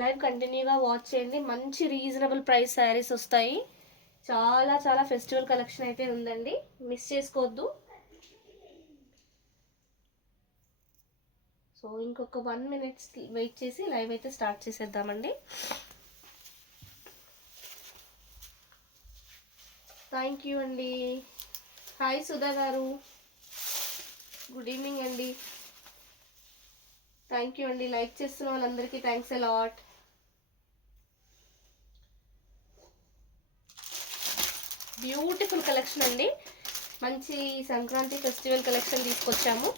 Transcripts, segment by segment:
Live కంటిన్యూగా watch చేయండి. మంచి రీజనబుల్ ప్రైస్ శారీస్ వస్తాయి. చాలా చాలా ఫెస్టివల్ కలెక్షన్ అయితే ఉందండి, మిస్ చేసుకోవద్దు. సో ఇంకొక 1 minute వెయిట్ చేసి లైవ్ అయితే స్టార్ట్ చేసేద్దామండి. థ్యాంక్ యూ అండి. హాయ్ సుధా గారు, గుడ్ ఈవినింగ్ అండి. థ్యాంక్ యూ అండి. లైక్ చేస్తున్న వాళ్ళందరికీ thanks a lot. Beautiful collection అండి. మంచి సంక్రాంతి ఫెస్టివల్ కలెక్షన్ తీసుకొచ్చాము.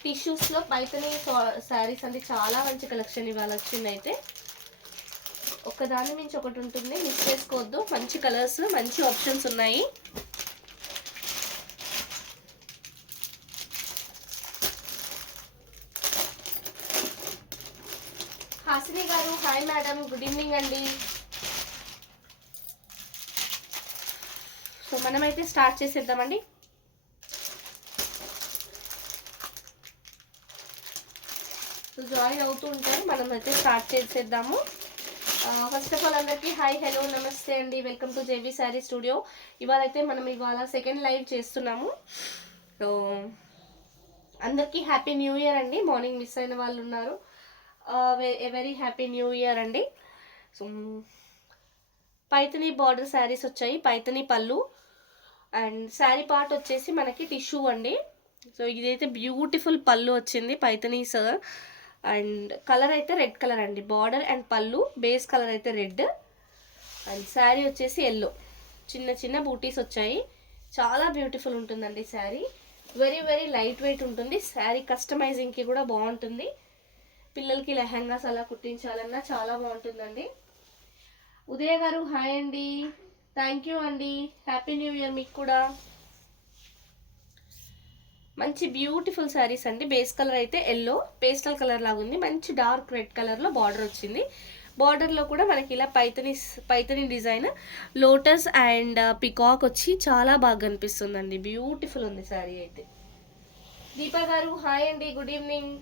టిష్యూస్లో పైతని శారీస్ అంటే చాలా మంచి కలెక్షన్ ఇవాళ వచ్చింది. అయితే ఒకదాని మించి ఒకటి ఉంటుంది, మిస్ చేసుకోవద్దు. మంచి కలర్స్, మంచి ఆప్షన్స్ ఉన్నాయి. హాసిని గారు హాయ్ మేడం, గుడ్ ఈవినింగ్ అండి. సో మనమైతే స్టార్ట్ చేసేద్దామండి. జాయిన్ అవుతూ ఉంటారు, మనం అయితే స్టార్ట్ చేసేద్దాము. ఫస్ట్ ఆఫ్ ఆల్ అందరికీ హాయ్, హలో, నమస్తే అండి. Welcome to JB sari studio. ఇవాళ సెకండ్ లైవ్ చేస్తున్నాము. సో అందరికీ హ్యాపీ న్యూ ఇయర్ అండి. మార్నింగ్ మిస్ అయిన వాళ్ళు ఉన్నారు, వెరీ హ్యాపీ న్యూ ఇయర్ అండి. సో పైతని బార్డర్ శారీస్ వచ్చాయి, పైతని పళ్ళు అండ్ శారీ పార్ట్ వచ్చేసి మనకి టిష్యూ అండి. సో ఇదైతే బ్యూటిఫుల్ పళ్ళు వచ్చింది పైతని సార్. అండ్ కలర్ అయితే రెడ్ కలర్ అండి. బార్డర్ అండ్ పళ్ళు బేస్ కలర్ అయితే రెడ్ అండ్ శారీ వచ్చేసి ఎల్లో. చిన్న చిన్న బూటీస్ వచ్చాయి. చాలా బ్యూటిఫుల్ ఉంటుందండి sari. Very very light weight ఉంటుంది. శారీ కస్టమైజింగ్కి కూడా బాగుంటుంది. పిల్లలకి లెహంగాస్ అలా కుట్టించాలన్నా చాలా బాగుంటుందండి. ఉదయ గారు హాయ్ అండి, థ్యాంక్ యూ అండి. హ్యాపీ న్యూ ఇయర్ మీకు కూడా. మంచి బ్యూటిఫుల్ శారీస్ అండి. బేస్ కలర్ అయితే ఎల్లో, పేస్టల్ కలర్ లాగా ఉంది. మంచి డార్క్ రెడ్ కలర్లో బార్డర్ వచ్చింది. బార్డర్లో కూడా మనకి ఇలా Paithani design, lotus and peacock వచ్చి చాలా బాగా కనిపిస్తుందండి. బ్యూటిఫుల్ ఉంది శారీ అయితే. దీపా గారు హాయ్ అండి, గుడ్ ఈవినింగ్.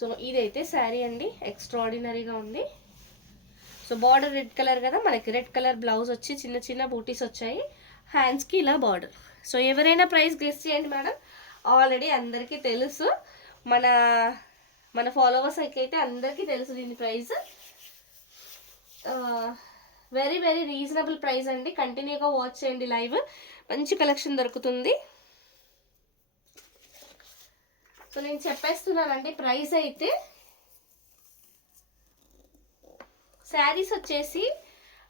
సో ఇదైతే శారీ అండి, ఎక్స్ట్రాడినరీగా ఉంది. సో బార్డర్ రెడ్ కలర్ కదా, మనకి రెడ్ కలర్ బ్లౌజ్ వచ్చి చిన్న చిన్న బూటీస్ వచ్చాయి. హ్యాండ్స్కి ఇలా బార్డర్. సో ఎవరైనా ప్రైస్ గెస్ చేయండి మేడం. ఆల్రెడీ అందరికీ తెలుసు, మన మన ఫాలోవర్స్ అయితే అందరికీ తెలుసు దీని price. Very very reasonable price అండి. కంటిన్యూగా వాచ్ చేయండి లైవ్, మంచి కలెక్షన్ దొరుకుతుంది. సో నేను చెప్పేస్తున్నానండి ప్రైస్ అయితే. శారీస్ వచ్చేసి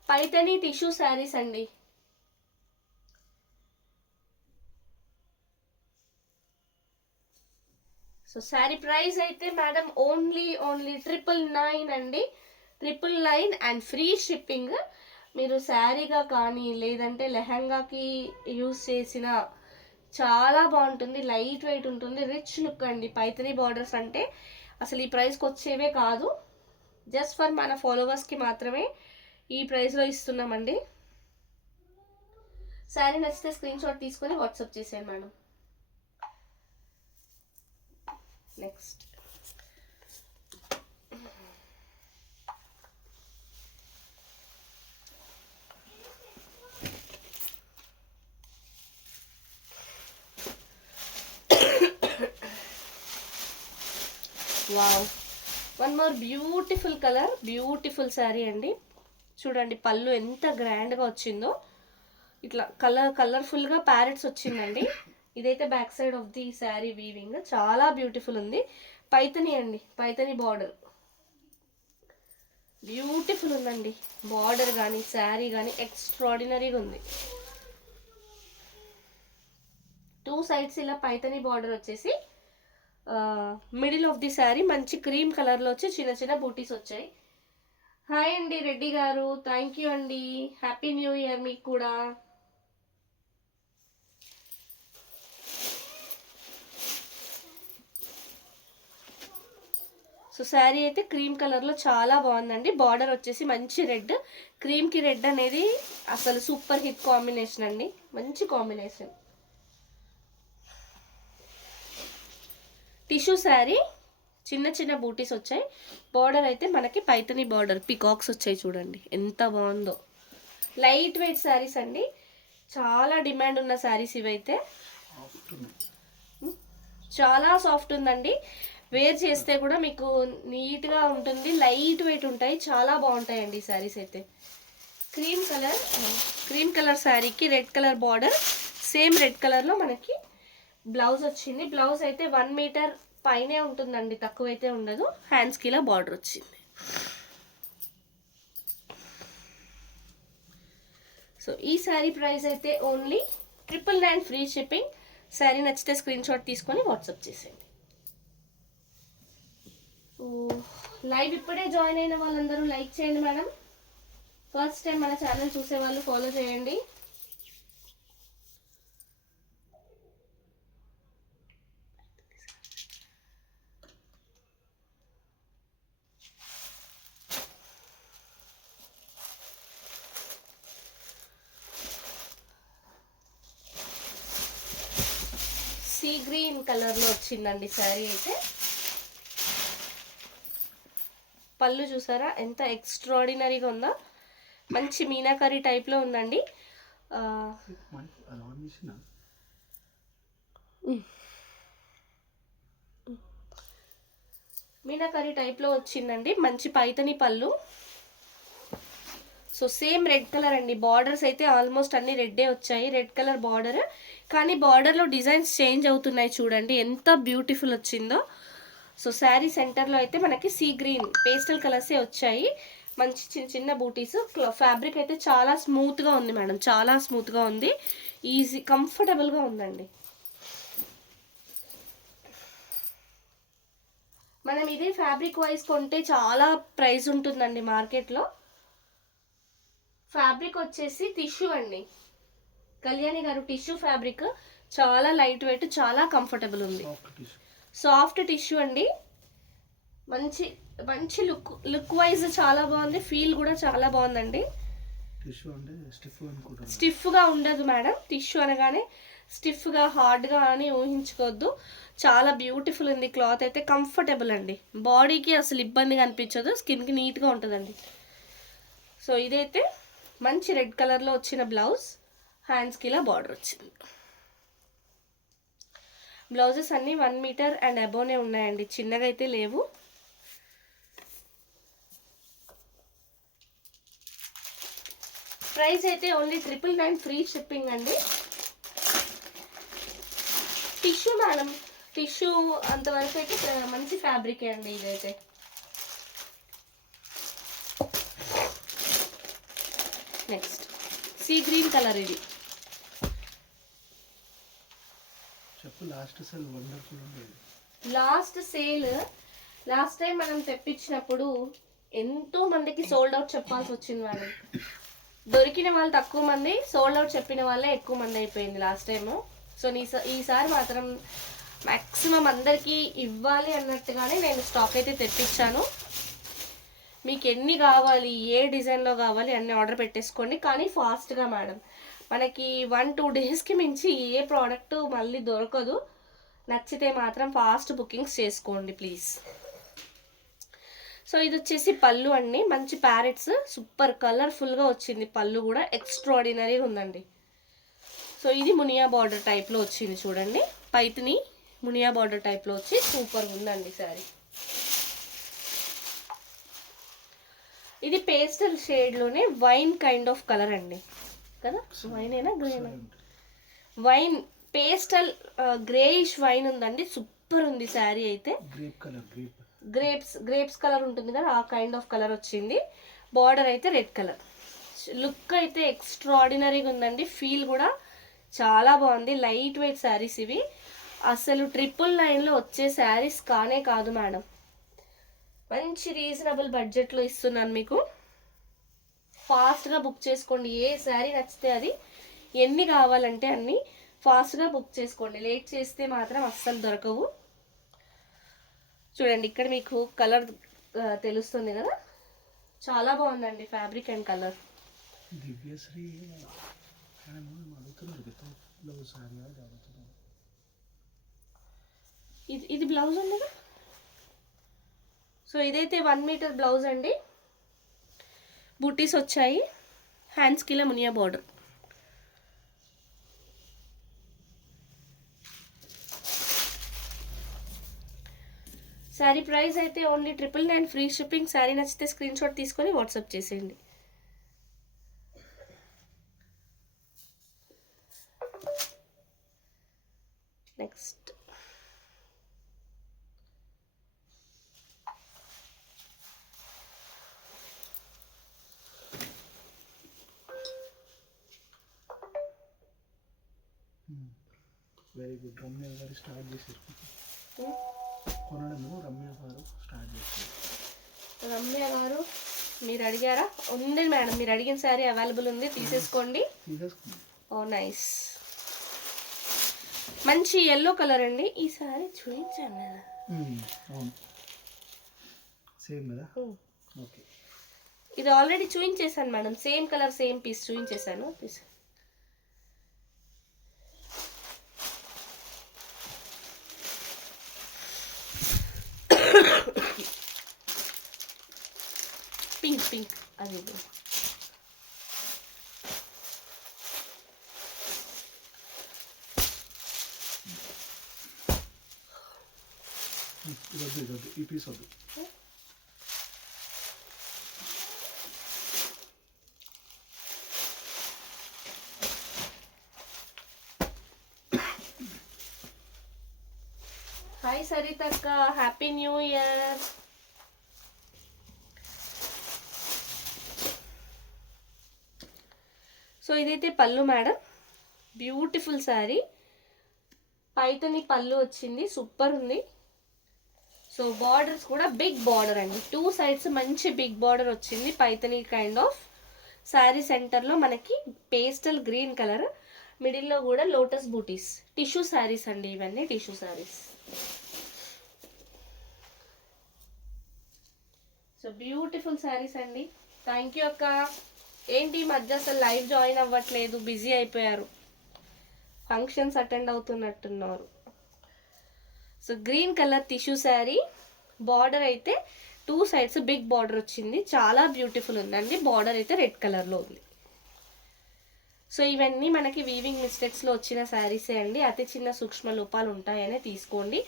పైతని టిష్యూ శారీస్ అండి. సో శారీ ప్రైస్ అయితే మేడం ఓన్లీ 999 అండి. 999 అండ్ ఫ్రీ షిప్పింగ్. మీరు శారీగా కానీ లేదంటే లెహంగాకి యూస్ చేసిన చాలా బాగుంటుంది. లైట్ వెయిట్ ఉంటుంది, రిచ్ లుక్ అండి. పైతని బార్డర్స్ అంటే అసలు ఈ ప్రైస్కి వచ్చేవే కాదు. జస్ట్ ఫర్ మన ఫాలోవర్స్కి మాత్రమే ఈ ప్రైస్లో ఇస్తున్నామండి. శారీ నచ్చితే స్క్రీన్ షాట్ తీసుకొని వాట్సాప్ చేసేయండి madam. Next wow, one more beautiful colour, beautiful sari అండి. చూడండి పళ్ళు ఎంత గ్రాండ్గా వచ్చిందో. ఇట్లా కలర్ఫుల్గా ప్యారెట్స్ వచ్చిందండి. ఇదైతే back side of the sari weaving చాలా బ్యూటిఫుల్ ఉంది. పైతని అండి, పైతని బార్డర్ బ్యూటిఫుల్ ఉందండి. బార్డర్ కానీ శారీ కానీ ఎక్స్ట్రాడినరీగా ఉంది. 2 సైడ్స్ ఇలా పైతని బార్డర్ వచ్చేసి మిడిల్ ఆఫ్ ది శారీ మంచి క్రీమ్ కలర్లో వచ్చి చిన్న చిన్న బూటీస్ వచ్చాయి. హాయ్ అండి రెడ్డి గారు, థ్యాంక్ యూ అండి. హ్యాపీ న్యూ ఇయర్ మీకు కూడా. సో శారీ అయితే క్రీమ్ కలర్లో చాలా బాగుందండి. బార్డర్ వచ్చేసి మంచి రెడ్, క్రీమ్కి రెడ్ అనేది అసలు సూపర్ హిట్ కాంబినేషన్ అండి. మంచి కాంబినేషన్. టిష్యూ శారీ చిన్న చిన్న బూటీస్ వచ్చాయి. బార్డర్ అయితే మనకి పైతని బార్డర్ పికాక్స్ వచ్చాయి చూడండి ఎంత బాగుందో. లైట్ వెయిట్ శారీస్ అండి, చాలా డిమాండ్ ఉన్న శారీస్ ఇవైతే. చాలా సాఫ్ట్ ఉందండి, వేర్ చేస్తే కూడా మీకు నీట్గా ఉంటుంది, లైట్ వెయిట్ ఉంటాయి, చాలా బాగుంటాయండి ఈ శారీస్ అయితే. క్రీమ్ కలర్ శారీకి red colour border, same red కలర్లో మనకి బ్లౌజ్ వచ్చింది. బ్లౌజ్ అయితే 1 మీటర్ పైనే ఉంటుందండి, తక్కువైతే ఉండదు. హ్యాండ్స్కి ఇలా బార్డర్ వచ్చింది. సో ఈ శారీ ప్రైస్ అయితే ఓన్లీ 999 ఫ్రీ షిప్పింగ్. శారీ నచ్చితే స్క్రీన్ షాట్ తీసుకొని వాట్సాప్ చేసేయండి. లైవ్ ఇప్పుడే జాయిన్ అయిన వాళ్ళందరూ లైక్ చేయండి మేడం. ఫస్ట్ టైం మన ఛానల్ చూసే వాళ్ళు ఫాలో చేయండి. సీ గ్రీన్ కలర్లో వచ్చిందండి శారీ అయితే. పళ్ళు చూసారా ఎంత ఎక్స్ట్రాడినరీగా ఉందో, మంచి మీనాకరీ టైప్లో ఉందండి. మీనాకరీ టైప్లో వచ్చిందండి, మంచి పైతని పళ్ళు. సో సేమ్ రెడ్ కలర్ అండి, బార్డర్స్ అయితే ఆల్మోస్ట్ అన్ని రెడ్డే వచ్చాయి, రెడ్ కలర్ బార్డర్. కానీ బార్డర్లో డిజైన్స్ చేంజ్ అవుతున్నాయి చూడండి ఎంత బ్యూటిఫుల్ వచ్చిందో. సో శారీ సెంటర్లో అయితే మనకి సీ గ్రీన్ పేస్టల్ కలర్సే వచ్చాయి, మంచి చిన్న చిన్న బూటీస్. ఫ్యాబ్రిక్ అయితే చాలా స్మూత్గా ఉంది మేడం, చాలా స్మూత్గా ఉంది, ఈజీ కంఫర్టబుల్గా ఉందండి. మనం ఇదే ఫ్యాబ్రిక్ వైజ్ కొంటే చాలా ప్రైస్ ఉంటుందండి మార్కెట్లో. ఫ్యాబ్రిక్ వచ్చేసి టిష్యూ అండి, కళ్యాణి గారు టిష్యూ ఫ్యాబ్రిక్, చాలా లైట్ వెయిట్, చాలా కంఫర్టబుల్ ఉంది. సాఫ్ట్ టిష్యూ అండి, మంచి మంచి లుక్ వైజ్ చాలా బాగుంది, ఫీల్ కూడా చాలా బాగుందండి. స్టిఫ్గా ఉండదు మేడం, టిష్యూ అనగానే స్టిఫ్గా హార్డ్గా అని ఊహించుకోవద్దు, చాలా బ్యూటిఫుల్ ఉంది. క్లాత్ అయితే కంఫర్టబుల్ అండి, బాడీకి అసలు ఇబ్బందిగా అనిపించదు, స్కిన్కి నీట్గా ఉంటుందండి. సో ఇదైతే మంచి రెడ్ కలర్లో వచ్చిన బ్లౌజ్, హ్యాండ్స్కి ఇలా బార్డర్ వచ్చింది. బ్లౌజెస్ అన్నీ 1 మీటర్ అండ్ అబోనే ఉన్నాయండి, చిన్నగా అయితే లేవు. ప్రైస్ అయితే ఓన్లీ 999 ఫ్రీ షిప్పింగ్ అండి. టిష్యూ మేడం, టిష్యూ అంతవరకు అయితే మంచి ఫ్యాబ్రికే అండి ఇదైతే. నెక్స్ట్ సీ గ్రీన్ కలర్, ఇది లాస్ట్ సేల్. లాస్ట్ టైం మనం తెప్పించినప్పుడు ఎంతో మందికి సోల్డ్ అవుట్ చెప్పాల్సి వచ్చింది మేడం. దొరికిన వాళ్ళు తక్కువ మంది, సోల్డ్ అవుట్ చెప్పిన వాళ్ళే ఎక్కువ మంది అయిపోయింది లాస్ట్ టైము. సో ఈసారి మాత్రం మ్యాక్సిమం అందరికీ ఇవ్వాలి అన్నట్టుగానే నేను స్టాక్ అయితే తెప్పించాను. మీకు ఎన్ని కావాలి, ఏ డిజైన్లో కావాలి అన్ని ఆర్డర్ పెట్టేసుకోండి, కానీ ఫాస్ట్గా మేడం. మనకి 1-2 డేస్కి మించి ఏ ప్రోడక్ట్ మళ్ళీ దొరకదు. నచ్చితే మాత్రం ఫాస్ట్ బుకింగ్స్ చేసుకోండి ప్లీజ్. సో ఇది వచ్చేసి పళ్ళు అండి, మంచి ప్యారెట్స్, సూపర్ కలర్ఫుల్గా వచ్చింది, పళ్ళు కూడా ఎక్స్ట్రాడినరీగా ఉందండి. సో ఇది మునియా బార్డర్ టైప్లో వచ్చింది చూడండి, పైతిని మునియా బార్డర్ టైప్లో వచ్చి సూపర్ ఉందండి శారీ. ఇది పేస్టల్ షేడ్లోనే వైన్ కైండ్ ఆఫ్ కలర్ అండి కదా, వైనేనా గ్రేనా, వైన్ పేస్టల్ గ్రేయిష్ వైన్ ఉందండి, సూపర్ ఉంది శారీ అయితే. గ్రేప్స్ కలర్ ఉంటుంది కదా, ఆ కైండ్ ఆఫ్ కలర్ వచ్చింది. బార్డర్ అయితే రెడ్ కలర్. లుక్ అయితే ఎక్స్ట్రాడినరీగా ఉందండి, ఫీల్ కూడా చాలా బాగుంది. లైట్ వెయిట్ శారీస్ ఇవి, అసలు 999లో వచ్చే శారీస్ కానే కాదు మేడం. మంచి రీజనబుల్ బడ్జెట్లో ఇస్తున్నాను మీకు, ఫాస్ట్గా బుక్ చేసుకోండి. ఏ శారీ నచ్చితే అది, ఎన్ని కావాలంటే అన్ని ఫాస్ట్గా బుక్ చేసుకోండి, లేట్ చేస్తే మాత్రం అస్సలు దొరకవు. చూడండి ఇక్కడ మీకు కలర్ తెలుస్తుంది కదా, చాలా బాగుందండి ఫ్యాబ్రిక్ అండ్ కలర్. ఇది బ్లౌజ్ ఉంది కదా, సో ఇదైతే 1 మీటర్ బ్లౌజ్ అండి. బూటీస్ వచ్చాయి, హ్యాండ్స్కి ఇలా మునియా బార్డర్. శారీ ప్రైస్ అయితే ఓన్లీ 999 ఫ్రీ షిప్పింగ్. శారీ నచ్చితే స్క్రీన్ షాట్ తీసుకొని వాట్సాప్ చేసేయండి. Next very good. రమ్య గారు స్టార్ట్ చేశారు కొనడము. రమ్య గారు స్టార్ట్ చేశారు. రమ్య గారు మీరు అడిగారా? ఉంది మేడం, మీరు అడిగిన శారీ అవైలబుల్ ఉంది, తీసేసుకోండి. ఓ నైస్, మంచి ఎల్లో కలర్ అండి. ఈ శారీ చూపించాను కదా, సేమ్ కదా. ఓకే, ఇది ఆల్రెడీ చూపించేసాను madam, same colour same piece చూపించేసాను. పింక్ పింక్ అది ఈ పీస్ వద్దు. హాయ్ సరితక్క, హ్యాపీ న్యూ ఇయర్. సో ఇదైతే పళ్ళు మేడం, బ్యూటిఫుల్ శారీ, పైతని పళ్ళు వచ్చింది, సూపర్ ఉంది. సో బార్డర్స్ కూడా బిగ్ బార్డర్ అండి, 2 సైడ్స్ మంచి బిగ్ బార్డర్ వచ్చింది, పైతని కైండ్ ఆఫ్. శారీ సెంటర్లో మనకి పేస్టల్ గ్రీన్ కలర్, మిడిల్లో కూడా లోటస్ బూటీస్. టిష్యూ శారీస్ అండి ఇవన్నీ, tissue saris. So beautiful saris అండి. థ్యాంక్ యూ అక్క. ఏంటి ఈ మధ్య అసలు లైవ్ జాయిన్ అవ్వట్లేదు, బిజీ అయిపోయారు, ఫంక్షన్స్ అటెండ్ అవుతున్నట్టున్నారు. So green colour tissue sari, border అయితే 2 సైడ్స్ బిగ్ బార్డర్ వచ్చింది, చాలా బ్యూటిఫుల్ ఉందండి. బార్డర్ అయితే రెడ్ కలర్లో ఉంది. సో ఇవన్నీ మనకి వీవింగ్ మిస్టేక్స్లో వచ్చిన శారీసే అండి, అతి చిన్న సూక్ష్మ లోపాలు ఉంటాయనే తీసుకోండి.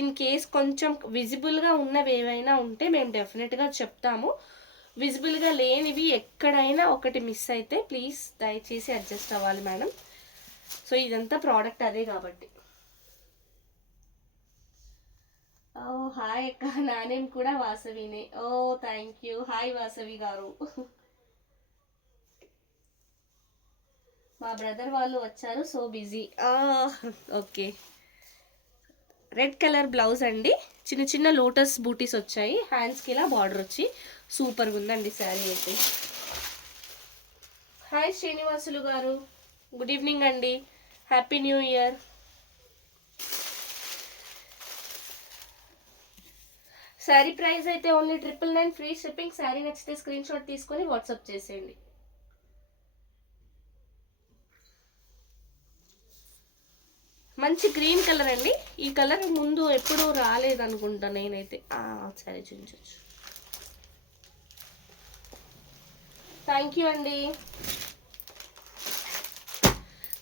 ఇన్ కేస్ కొంచెం విజిబుల్గా ఉన్నవి ఏవైనా ఉంటే మేము డెఫినెట్గా చెప్తాము. విజిబుల్గా లేనివి ఎక్కడైనా ఒకటి మిస్ అయితే ప్లీజ్ దయచేసి అడ్జస్ట్ అవ్వాలి మేడం. సో ఇదంతా ప్రోడక్ట్ అదే కాబట్టి. ఓ హాయ్ అక్క, నా నేమ్ కూడా వాసవినే. ఓ థ్యాంక్ యూ. హాయ్ వాసవి గారు. మా బ్రదర్ వాళ్ళు వచ్చారు, so busy. Okay, red colour blouse అండి, చిన్న చిన్న లోటస్ బూటీస్ వచ్చాయి, హ్యాండ్స్కి ఇలా బార్డర్ వచ్చి సూపర్గా ఉందండి శారీ అయితే. హాయ్ శ్రీనివాసులు గారు, గుడ్ ఈవినింగ్ అండి, happy new year. Sari price అయితే ఓన్లీ 999 ఫ్రీ షిప్పింగ్. శారీ నచ్చితే స్క్రీన్ షాట్ తీసుకొని వాట్సాప్ చేసేయండి. మంచి గ్రీన్ కలర్ అండి, ఈ కలర్ ముందు ఎప్పుడు రాలేదనుకుంటా నేనైతే. సరే చూపించవచ్చు. థ్యాంక్ యూ అండి.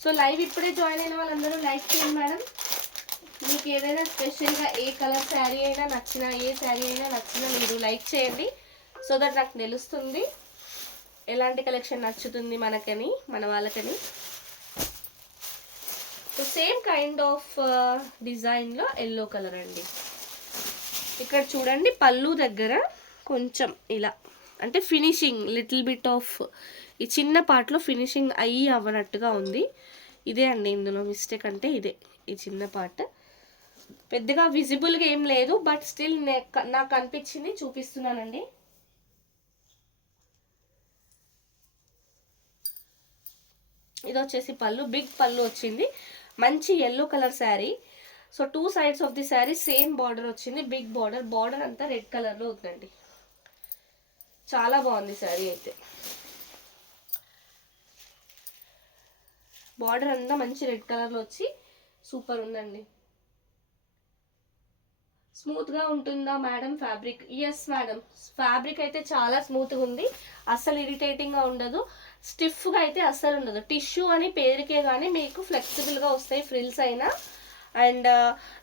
సో లైవ్ ఇప్పుడే జాయిన్ అయిన వాళ్ళందరూ లైక్ చేయండి మేడం. మీకు ఏదైనా స్పెషల్గా ఏ కలర్ శారీ అయినా నచ్చినా, ఏ శారీ అయినా నచ్చినా మీరు లైక్ చేయండి, సో దట్ నాకు తెలుస్తుంది ఎలాంటి కలెక్షన్ నచ్చుతుంది మనకని, మన వాళ్ళకని. సో సేమ్ కైండ్ ఆఫ్ డిజైన్లో ఎల్లో కలర్ అండి. ఇక్కడ చూడండి పళ్ళు దగ్గర కొంచెం ఇలా అంటే ఫినిషింగ్ లిటిల్ బిట్ ఆఫ్ ఈ చిన్న పార్ట్లో ఫినిషింగ్ అయ్యి అవ్వనట్టుగా ఉంది. ఇదే అండి ఇందులో మిస్టేక్, అంటే ఇదే ఈ చిన్న పార్ట్. పెద్దగా విజిబుల్గా ఏం లేదు, బట్ స్టిల్ నాకు అనిపించింది చూపిస్తున్నానండి. ఇది వచ్చేసి పళ్ళు, బిగ్ పళ్ళు వచ్చింది, మంచి yellow colour sari. So 2 sides of the sari same border వచ్చింది, బిగ్ బార్డర్. బార్డర్ అంతా రెడ్ కలర్లో ఉందండి, చాలా బాగుంది శారీ అయితే. బార్డర్ అంతా మంచి రెడ్ కలర్లో వచ్చి సూపర్ ఉందండి. స్మూత్గా ఉంటుందా madam fabric? Yes madam, fabric అయితే చాలా స్మూత్గా ఉంది, అస్సలు ఇరిటేటింగ్గా ఉండదు, స్టిఫ్గా అయితే అస్సలు ఉండదు. టిష్యూ అని పేరుకే కానీ మీకు ఫ్లెక్సిబుల్గా వస్తాయి ఫ్రిల్స్ అయినా, అండ్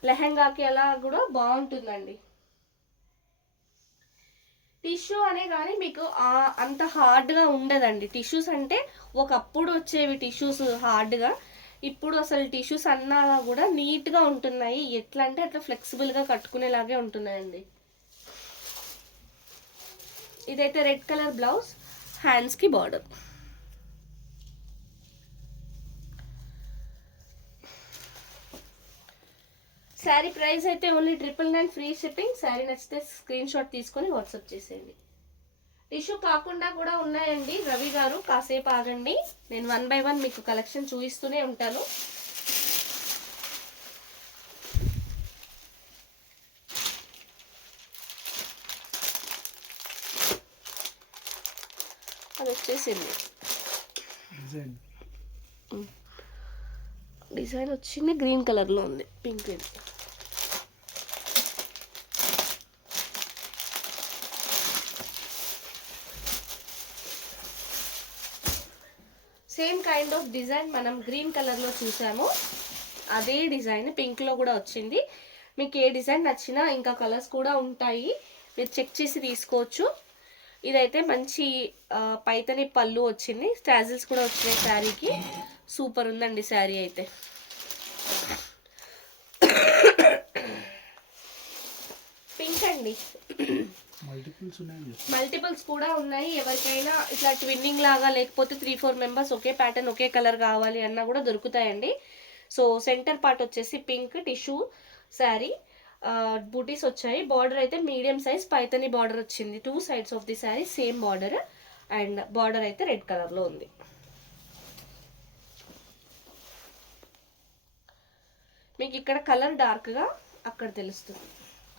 లెహెంగాకి అలా కూడా బాగుంటుందండి. టిష్యూ అనే కానీ మీకు అంత హార్డ్గా ఉండదండి. టిష్యూస్ అంటే ఒకప్పుడు వచ్చేవి టిష్యూస్ హార్డ్గా, ఇప్పుడు అసలు టిష్యూస్ అన్నా కూడా నీట్గా ఉంటున్నాయి. ఎట్లా అంటే అట్లా ఫ్లెక్సిబుల్గా కట్టుకునేలాగే ఉంటున్నాయండి. ఇదైతే రెడ్ కలర్ బ్లౌజ్, హ్యాండ్స్కి బార్డర్. శారీ ప్రైస్ అయితే ఓన్లీ 999 ఫ్రీ షిప్పింగ్. శారీ నచ్చితే స్క్రీన్ షాట్ తీసుకొని వాట్సాప్ చేసేయండి. టిష్యూ కాకుండా కూడా ఉన్నాయండి రవి గారు, కాసేపు ఆగండి, నేను 1 by 1 మీకు కలెక్షన్ చూపిస్తూనే ఉంటాను. అది వచ్చేసింది డిజైన్ వచ్చింది, గ్రీన్ కలర్లో ఉంది, పింక్ ఇది. సేమ్ కైండ్ ఆఫ్ డిజైన్ మనం గ్రీన్ కలర్లో చూసాము, అదే డిజైన్ పింక్లో కూడా వచ్చింది. మీకు ఏ డిజైన్ నచ్చినా ఇంకా కలర్స్ కూడా ఉంటాయి, మీరు చెక్ చేసి తీసుకోవచ్చు. ఇదైతే మంచి పైతని పళ్ళు వచ్చింది, స్టాజిల్స్ కూడా వచ్చినాయి శారీకి. సూపర్ ఉందండి శారీ అయితే. పింక్ అండి, మల్టిపుల్స్ కూడా ఉన్నాయి. ఎవరికైనా ఇట్లా ట్విన్నింగ్ లాగా లేకపోతే 3-4 మెంబర్స్ ఒకే ప్యాటర్న్ ఒకే కలర్ కావాలి అన్నా కూడా దొరుకుతాయండి. సో సెంటర్ పార్ట్ వచ్చేసి పింక్ టిష్యూ శారీ, బూటీస్ వచ్చాయి. బార్డర్ అయితే మీడియం సైజ్ పైతని బార్డర్ వచ్చింది, 2 sides of the sari same border, and border అయితే రెడ్ కలర్లో ఉంది. మీకు ఇక్కడ కలర్ డార్క్గా అక్కడ తెలుస్తుంది,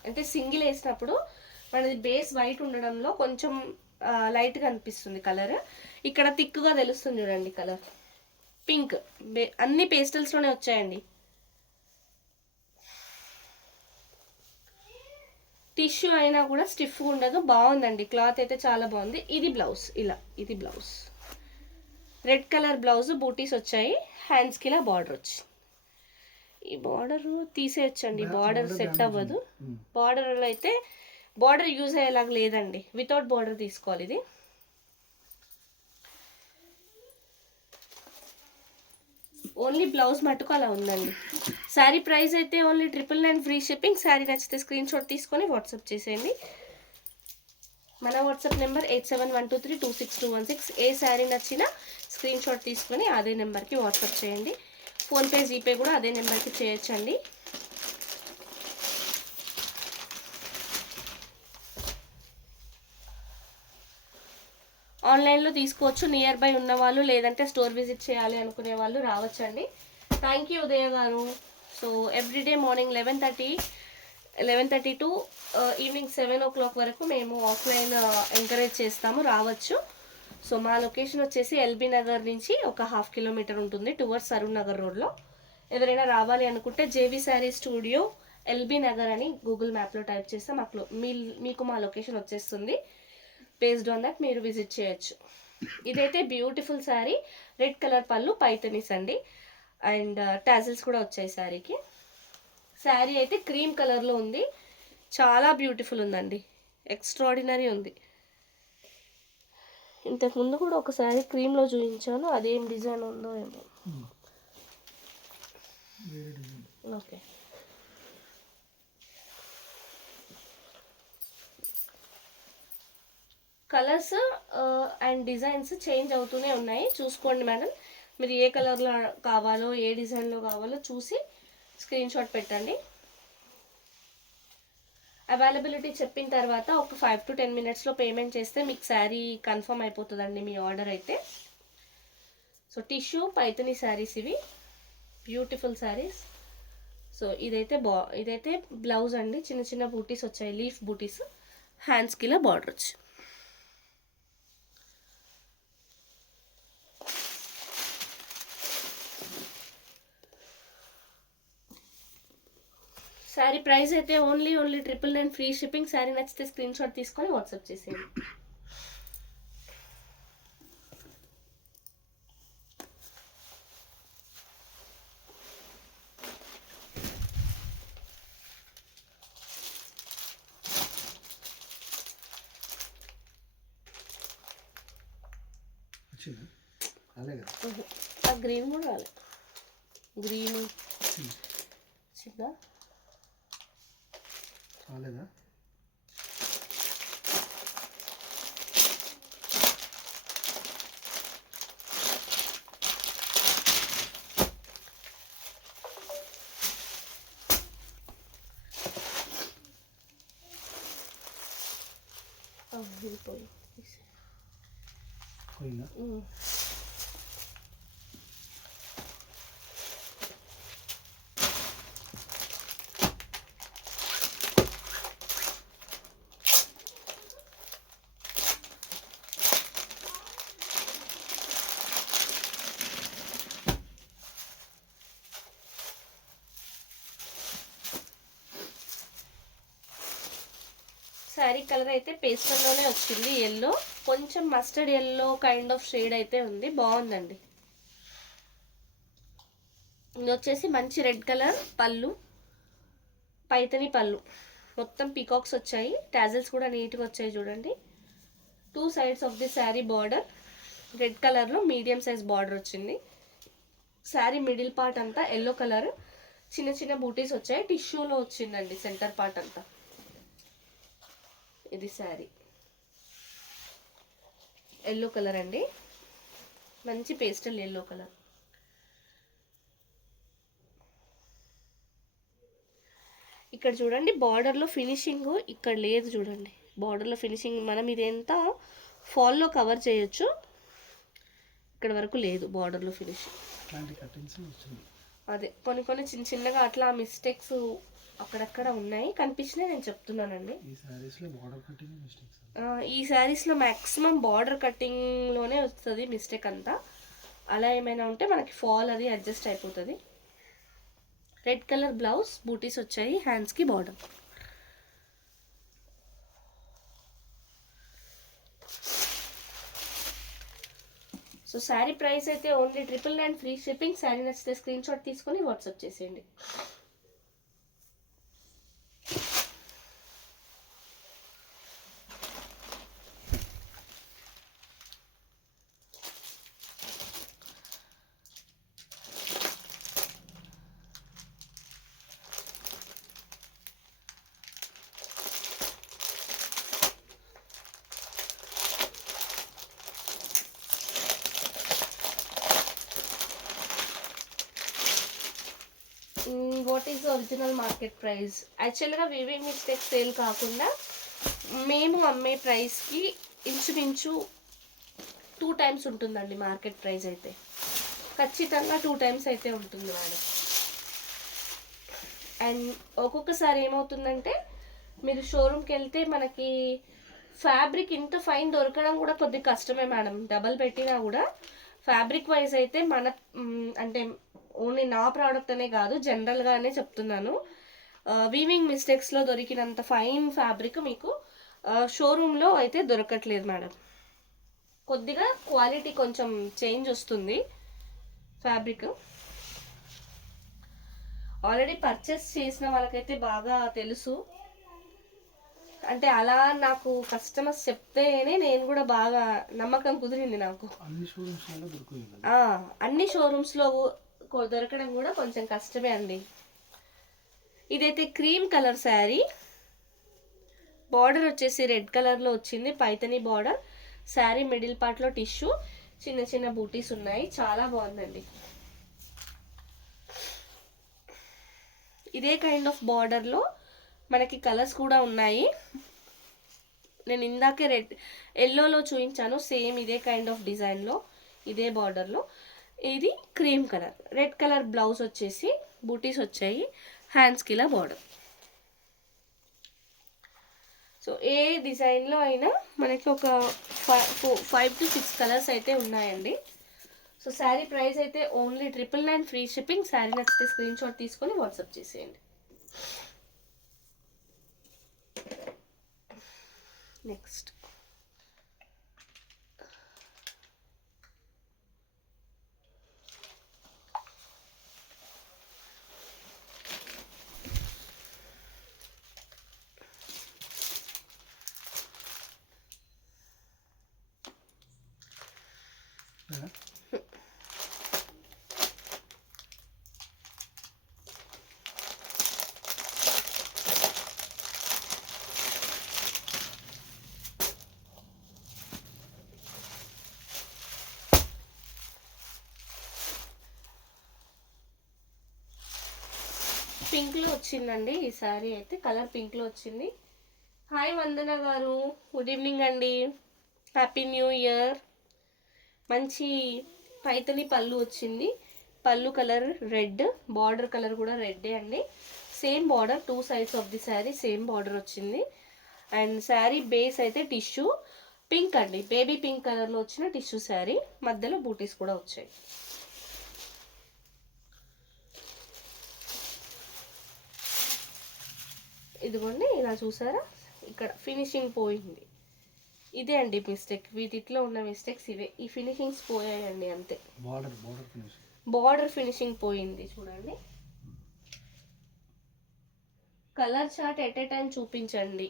అంటే సింగిల్ వేసినప్పుడు మనది బేస్ వైట్ ఉండడంలో కొంచెం లైట్గా అనిపిస్తుంది కలర్, ఇక్కడ థిక్గా తెలుస్తుంది చూడండి కలర్. పింక్ అన్ని పేస్టల్స్లోనే వచ్చాయండి. టిష్యూ అయినా కూడా స్టిఫ్గా ఉండదు, బాగుందండి, క్లాత్ అయితే చాలా బాగుంది. ఇది బ్లౌజ్, ఇలా ఇది బ్లౌజ్, రెడ్ కలర్ బ్లౌజ్, బూటీస్ వచ్చాయి, హ్యాండ్స్కి ఇలా బార్డర్ వచ్చి. ఈ బార్డర్ తీసేయచ్చండి, బార్డర్ సెట్ అవ్వదు. బార్డర్లో అయితే బార్డర్ యూజ్ అయ్యేలాగా లేదండి, వితౌట్ బార్డర్ తీసుకోవాలి. ఇది ఓన్లీ బ్లౌజ్ మటుకు అలా ఉందండి. శారీ ప్రైస్ అయితే ఓన్లీ 999 ఫ్రీ షిప్పింగ్. శారీ నచ్చితే స్క్రీన్ షాట్ తీసుకొని వాట్సాప్ చేసేయండి. మన వాట్సాప్ నెంబర్ 8712326216. ఏ శారీ నచ్చినా స్క్రీన్ షాట్ తీసుకొని అదే నెంబర్కి వాట్సాప్ చేయండి. ఫోన్పే జీపే కూడా అదే నెంబర్కి చేయొచ్చండి. ఆన్లైన్లో తీసుకోవచ్చు, నియర్ బై ఉన్న వాళ్ళు, లేదంటే స్టోర్ విజిట్ చేయాలి అనుకునే వాళ్ళు రావచ్చండి. థ్యాంక్ యూ ఉదయ గారు. So everyday morning 11:30 to evening 7 o'clock వరకు మేము ఆఫ్లైన్ ఎంకరేజ్ చేస్తాము, రావచ్చు. సో మా లొకేషన్ వచ్చేసి ఎల్బీ నగర్ నుంచి ఒక 1/2 kilometer ఉంటుంది, టువర్డ్స్ సరూర్ నగర్ రోడ్లో. ఎవరైనా రావాలి అనుకుంటే JV sari studio LB Nagar అని గూగుల్ మ్యాప్లో టైప్ చేస్తే మీకు మా లొకేషన్ వచ్చేస్తుంది. బేస్డ్ ఆన్ దట్ మీరు విజిట్ చేయొచ్చు. ఇదైతే బ్యూటిఫుల్ శారీ, రెడ్ కలర్ పళ్ళు, పైతనీస్ అండి, అండ్ టాజిల్స్ కూడా వచ్చాయి శారీకి. శారీ అయితే క్రీమ్ కలర్లో ఉంది, చాలా బ్యూటిఫుల్ ఉందండి, ఎక్స్ట్రాడినరీ ఉంది. ఇంతకుముందు కూడా ఒక శారీ క్రీమ్లో చూపించాను, అదేం డిజైన్ ఉందో ఏమో. Okay, colours and designs change అవుతూనే ఉన్నాయి, చూసుకోండి మేడం. మీరు ఏ కలర్లో కావాలో ఏ డిజైన్లో కావాలో చూసి స్క్రీన్ షాట్ పెట్టండి. అవైలబిలిటీ చెప్పిన తర్వాత ఒక 5 to 10 minutesలో పేమెంట్ చేస్తే మీకు శారీ కన్ఫర్మ్ అయిపోతుందండి మీ ఆర్డర్ అయితే. సో టిష్యూ పైతని శారీస్ ఇవి, బ్యూటిఫుల్ శారీస్. సో ఇదైతే బ్లౌజ్ అండి, చిన్న చిన్న బూటీస్ వచ్చాయి, లీఫ్ బూటీస్, హ్యాండ్స్కి ఇలా బార్డర్ వచ్చి. శారీ ప్రైస్ అయితే ఓన్లీ 999 ఫ్రీ షిప్పింగ్. శారీ నచ్చితే స్క్రీన్ షాట్ తీసుకొని వాట్సాప్ చేసేయండి. వచ్చిందా? అలే కదా. ఆ గ్రీన్ కూడా రాలేదు. గ్రీన్ చిన్న రాలేదా? పోయిందా? శారీ కలర్ అయితే పేస్టల్లోనే వచ్చింది. ఎల్లో, కొంచెం mustard yellow kind of shade అయితే ఉంది. బాగుందండి. ఇది వచ్చేసి మంచి రెడ్ కలర్ పళ్ళు, పైతని పళ్ళు, మొత్తం పీకాక్స్ వచ్చాయి. టాజిల్స్ కూడా నీట్గా వచ్చాయి చూడండి. 2 sides of the sari border red కలర్లో మీడియం సైజ్ బార్డర్ వచ్చింది. శారీ మిడిల్ పార్ట్ అంతా ఎల్లో కలర్, చిన్న చిన్న బూటీస్ వచ్చాయి. టిష్యూలో వచ్చిందండి సెంటర్ పార్ట్ అంతా. ఇది శారీ ఎల్లో కలర్ అండి, మంచి పేస్టల్ ఎల్లో కలర్. ఇక్కడ చూడండి బార్డర్లో ఫినిషింగ్ ఇక్కడ లేదు చూడండి. బార్డర్లో ఫినిషింగ్ మనం ఇదంతా ఫాల్లో కవర్ చేయొచ్చు, ఇక్కడ వరకు లేదు బార్డర్లో ఫినిషింగ్. అదే కొన్ని కొన్ని చిన్న చిన్నగా అట్లా మిస్టేక్స్ అక్కడక్కడ ఉన్నాయి, కనిపించినాయి, నేను చెప్తున్నానండి. ఈ శారీస్లో మ్యాక్సిమం బార్డర్ కటింగ్లోనే వస్తుంది మిస్టేక్ అంతా. అలా ఏమైనా ఉంటే మనకి ఫాల్ అది అడ్జస్ట్ అయిపోతుంది. రెడ్ కలర్ బ్లౌజ్, బూటీస్ వచ్చాయి, హ్యాండ్స్కి బార్డర్. సో శారీ ప్రైస్ అయితే ఓన్లీ 999 ఫ్రీ షిప్పింగ్. శారీ నచ్చితే స్క్రీన్ షాట్ తీసుకొని వాట్సాప్ చేసేయండి. What is original market price? యాక్చువల్గా వీవింగ్ మిస్టేక్ సేల్ కాకుండా మేము అమ్మే ప్రైస్కి ఇంచుమించు 2 టైమ్స్ ఉంటుందండి మార్కెట్ ప్రైస్ అయితే. ఖచ్చితంగా 2 టైమ్స్ అయితే ఉంటుంది మేడం. అండ్ ఒక్కొక్కసారి ఏమవుతుందంటే మీరు షోరూమ్కి వెళ్తే మనకి ఫ్యాబ్రిక్ ఇంత ఫైన్ దొరకడం కూడా కొద్దిగా కష్టమే మేడం. డబల్ పెట్టినా కూడా ఫ్యాబ్రిక్ వైజ్ అయితే మన అంటే ఓన్లీ నా ప్రోడక్ట్ అనే కాదు, జనరల్గానే చెప్తున్నాను, వీవింగ్ మిస్టేక్స్లో దొరికినంత ఫైన్ ఫ్యాబ్రిక్ మీకు షోరూంలో అయితే దొరకట్లేదు మేడం. కొద్దిగా క్వాలిటీ కొంచెం చేంజ్ వస్తుంది ఫ్యాబ్రిక్. ఆల్రెడీ పర్చేస్ చేసిన వాళ్ళకైతే బాగా తెలుసు. అంటే అలా నాకు కస్టమర్స్ చెప్తేనే నేను కూడా బాగా నమ్మకం కుదిరింది నాకు. అన్ని షోరూమ్స్లో దొరకడం కూడా కొంచెం కష్టమే అండి. ఇదైతే క్రీమ్ కలర్ శారీ, బార్డర్ వచ్చేసి రెడ్ కలర్లో వచ్చింది, పైతని బార్డర్. శారీ మిడిల్ పార్ట్లో టిష్యూ, చిన్న చిన్న బూటీస్ ఉన్నాయి, చాలా బాగుందండి. ఇదే కైండ్ ఆఫ్ బార్డర్లో మనకి కలర్స్ కూడా ఉన్నాయి. నేను ఇందాకే రెడ్ ఎల్లోలో చూపించాను, సేమ్ ఇదే కైండ్ ఆఫ్ డిజైన్లో, ఇదే బార్డర్లో. ఇది cream colour, red colour blouse వచ్చేసి బూటీస్ వచ్చాయి, హ్యాండ్స్కి ఇలా బార్డర్. సో ఏ డిజైన్లో అయినా మనకి ఒక 5 to 6 కలర్స్ అయితే ఉన్నాయండి. సో శారీ ప్రైస్ అయితే ఓన్లీ 999 ఫ్రీ షిప్పింగ్. శారీ నచ్చితే స్క్రీన్ షాట్ తీసుకొని వాట్సాప్ చేసేయండి. నెక్స్ట్ పింక్లో వచ్చిందండి ఈ శారీ అయితే, కలర్ పింక్లో వచ్చింది. హాయ్ వందన గారు, గుడ్ ఈవినింగ్ అండి, హ్యాపీ న్యూ ఇయర్. మంచి పైతని పళ్ళు వచ్చింది, పళ్ళు కలర్ రెడ్, బార్డర్ కలర్ కూడా రెడ్డే అండి. Same border, 2 sides of the sari same border వచ్చింది. అండ్ శారీ బేస్ అయితే టిష్యూ పింక్ అండి, బేబీ పింక్ కలర్లో వచ్చిన టిష్యూ శారీ, మధ్యలో బూటీస్ కూడా వచ్చాయి. ఇదిగోండి ఇలా చూసారా, ఇక్కడ ఫినిషింగ్ పోయింది. ఇదే అండి మిస్టేక్, వీటిలో ఉన్న మిస్టేక్స్ ఇవే, ఈ ఫినిషింగ్స్ పోయాయండి అంతే. బార్డర్ ఫినిషింగ్ పోయింది చూడండి. Colour chart at a time చూపించండి.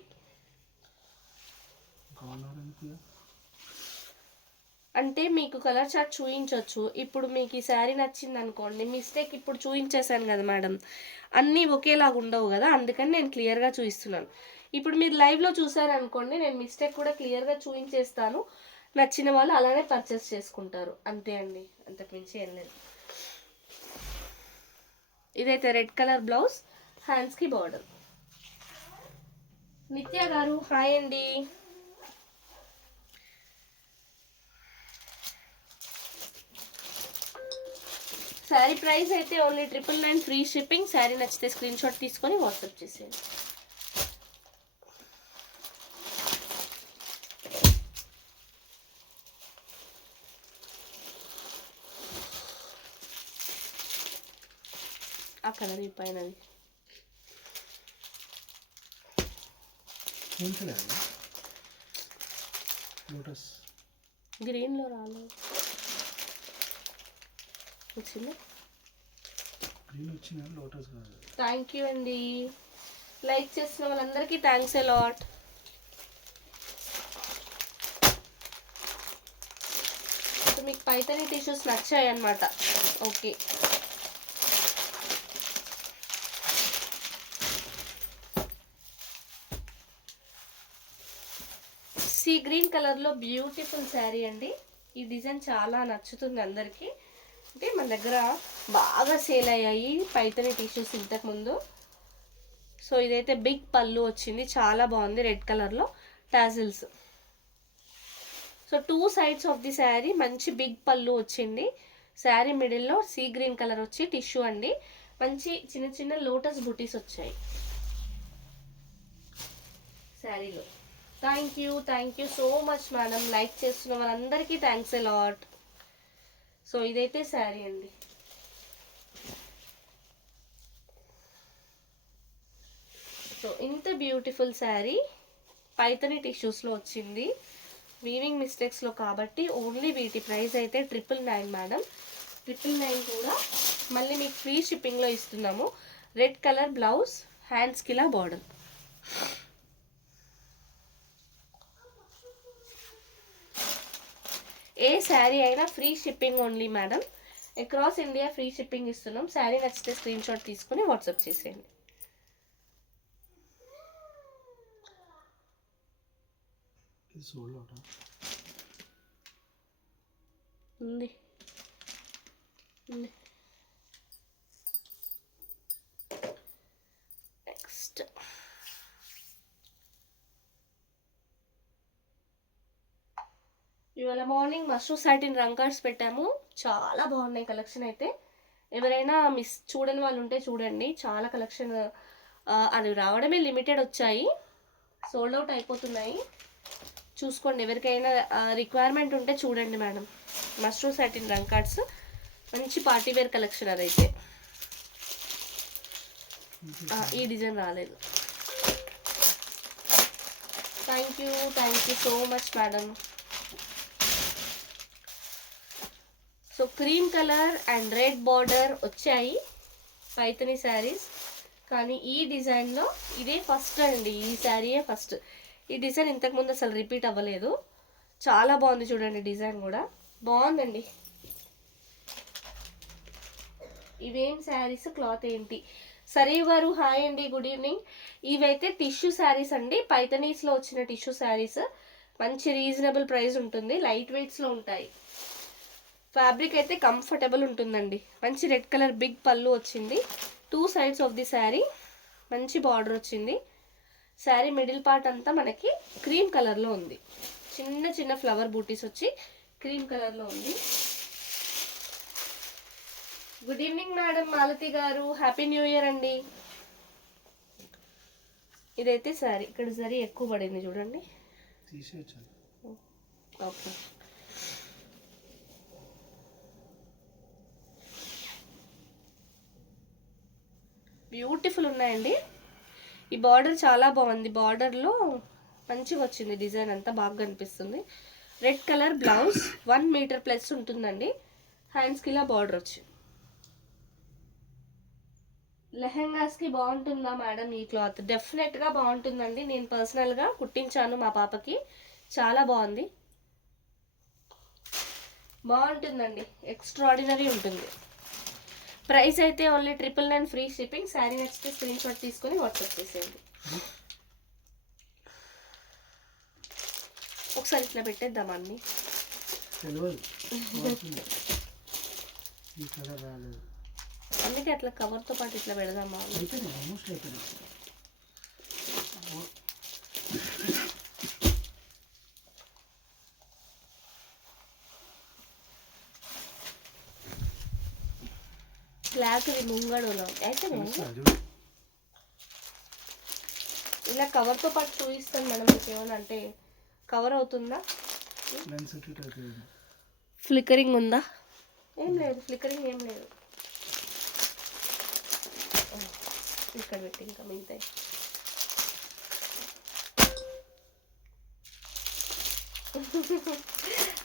అంటే మీకు కలర్ చార్ట్ చూపించవచ్చు. ఇప్పుడు మీకు ఈ శారీ నచ్చింది అనుకోండి, మిస్టేక్ ఇప్పుడు చూపించేశాను కదా మేడం, అన్నీ ఒకేలాగా ఉండవు కదా, అందుకని నేను క్లియర్గా చూపిస్తున్నాను. ఇప్పుడు మీరు లైవ్లో చూసారనుకోండి, నేను మిస్టేక్ కూడా క్లియర్గా చూపించేస్తాను. నచ్చిన వాళ్ళు అలానే పర్చేస్ చేసుకుంటారు, అంతే అండి, అంతకుమించి ఏం లేదు. ఇదైతే రెడ్ కలర్ బ్లౌజ్, హ్యాండ్స్కి బార్డర్. నిత్య గారు హాయ్ అండి. శారీ ప్రైస్ అయితే ఓన్లీ 999 ఫ్రీ షిప్పింగ్. శారీ నచ్చితే స్క్రీన్ షాట్ తీసుకొని వాట్సాప్ చేసేయండి. ఆ కలర్ ఈ పైన గ్రీన్లో రాలేదు, వచ్చింది. థ్యాంక్ యూ అండి, లైక్ చేసిన వాళ్ళందరికీ థ్యాంక్స్ ఎ లాట్. మీకు పైతని టిష్యూస్ నచ్చాయి అన్నమాట. ఓకే, సీ గ్రీన్ కలర్లో బ్యూటిఫుల్ శారీ అండి. ఈ డిజైన్ చాలా నచ్చుతుంది అందరికీ. అంటే మన దగ్గర బాగా సేల్ అయ్యాయి పైతని టిష్యూస్ ఇంతకుముందు. సో ఇదైతే బిగ్ పళ్ళు వచ్చింది, చాలా బాగుంది, రెడ్ కలర్లో tassels. So 2 sides of the sari మంచి బిగ్ పళ్ళు వచ్చింది. శారీ మిడిల్లో సీ గ్రీన్ కలర్ వచ్చి టిష్యూ అండి, మంచి చిన్న చిన్న లోటస్ బుటీస్ వచ్చాయి శారీలో. Thank you so much madam, like చేస్తున్న వాళ్ళందరికీ థ్యాంక్స్ ఎ లాట్. సో ఇదైతే శారీ అండి. సో ఇంత బ్యూటిఫుల్ శారీ పైతని టిష్యూస్లో వచ్చింది, వీవింగ్ మిస్టేక్స్లో కాబట్టి ఓన్లీ వీటి ప్రైస్ అయితే 999 మేడం. 999 కూడా మళ్ళీ మీకు ఫ్రీ షిప్పింగ్లో ఇస్తున్నాము. రెడ్ కలర్ బ్లౌజ్, హ్యాండ్స్కి ఇలా బార్డర్. ఏ శారీ అయినా free shipping only madam, across India free shipping ఇస్తున్నాం. శారీ నచ్చితే స్క్రీన్ షాట్ తీసుకుని వాట్సాప్ చేసేయండి. ఉంది. నెక్స్ట్ ఇవాళ మార్నింగ్ మష్రూమ్ సాటిన్ రంకర్స్ పెట్టాము, చాలా బాగున్నాయి కలెక్షన్ అయితే. ఎవరైనా చూడని వాళ్ళు ఉంటే చూడండి, చాలా కలెక్షన్. అది రావడమే లిమిటెడ్ వచ్చాయి, సోల్డ్ అవుట్ అయిపోతున్నాయి. చూసుకోండి, ఎవరికైనా రిక్వైర్మెంట్ ఉంటే చూడండి మేడం. మష్రూమ్ సాటిన్ రంకర్స్ మంచి పార్టీవేర్ కలెక్షన్ అదైతే. ఈ డిజైన్ రాలేదు. Thank you so much madam. So cream colour and red border వచ్చాయి పైతని శారీస్. కానీ ఈ డిజైన్లో ఇదే ఫస్ట్ అండి, ఈ శారీయే ఫస్ట్. ఈ డిజైన్ ఇంతకుముందు అసలు రిపీట్ అవ్వలేదు. చాలా బాగుంది చూడండి, డిజైన్ కూడా బాగుందండి. ఇవేం శారీస్, క్లాత్ ఏంటి? సరీవ్ గారు హాయ్ అండి, గుడ్ ఈవినింగ్. ఇవైతే టిష్యూ శారీస్ అండి, పైతనీస్లో వచ్చిన టిష్యూ శారీస్. మంచి రీజనబుల్ ప్రైస్ ఉంటుంది, లైట్ వెయిట్స్లో ఉంటాయి. ఫ్యాబ్రిక్ అయితే కంఫర్టబుల్ ఉంటుందండి. మంచి రెడ్ కలర్ బిగ్ పళ్ళు వచ్చింది, 2 sides ఆఫ్ ది శారీ. మంచి బార్డర్ వచ్చింది. శారీ మిడిల్ పార్ట్ అంతా మనకి క్రీమ్ కలర్లో ఉంది. చిన్న చిన్న ఫ్లవర్ బూటీస్ వచ్చి క్రీమ్ కలర్లో ఉంది. గుడ్ ఈవినింగ్ మేడం మాలతి గారు, హ్యాపీ న్యూ ఇయర్ అండి. ఇదైతే శారీ, ఇక్కడ సరీ ఎక్కువ పడింది చూడండి. ఓకే, బ్యూటిఫుల్ ఉన్నాయండి. ఈ బార్డర్ చాలా బాగుంది, బార్డర్లో మంచిగా వచ్చింది, డిజైన్ అంతా బాగా కనిపిస్తుంది. Red colour blouse, 1 metre plus ఉంటుందండి. హ్యాండ్స్కి ఇలా బార్డర్ వచ్చి. లెహెంగాస్కి బాగుంటుందా మేడం ఈ క్లాత్? డెఫినెట్గా బాగుంటుందండి. నేను పర్సనల్గా కుట్టించాను మా పాపకి, చాలా బాగుంది, బాగుంటుందండి, ఎక్స్ట్రాడినరీ ఉంటుంది. ప్రైస్ అయితే ఓన్లీ 999 ఫ్రీ షిప్పింగ్. శారీ నచ్చితే స్క్రీన్ షాట్ తీసుకొని వాట్సాప్ చేసేయండి. ఒకసారి ఇట్లా పెట్టేద్దామా అన్ని? అందుకే అట్లా కవర్తో పాటు ఇట్లా పెడదామా? బ్లాక్ ఇది ముంగడులో అయితే ఇలా కవర్తో పాటు చూపిస్తాను మేడం. మీకు ఏమన్నా అంటే కవర్ అవుతుందా? ఫ్లికరింగ్ ఉందా? ఏం లేదు, ఫ్లికరింగ్ ఏం లేదు. ఇక్కడ పెట్టి ఇంకా మిగతా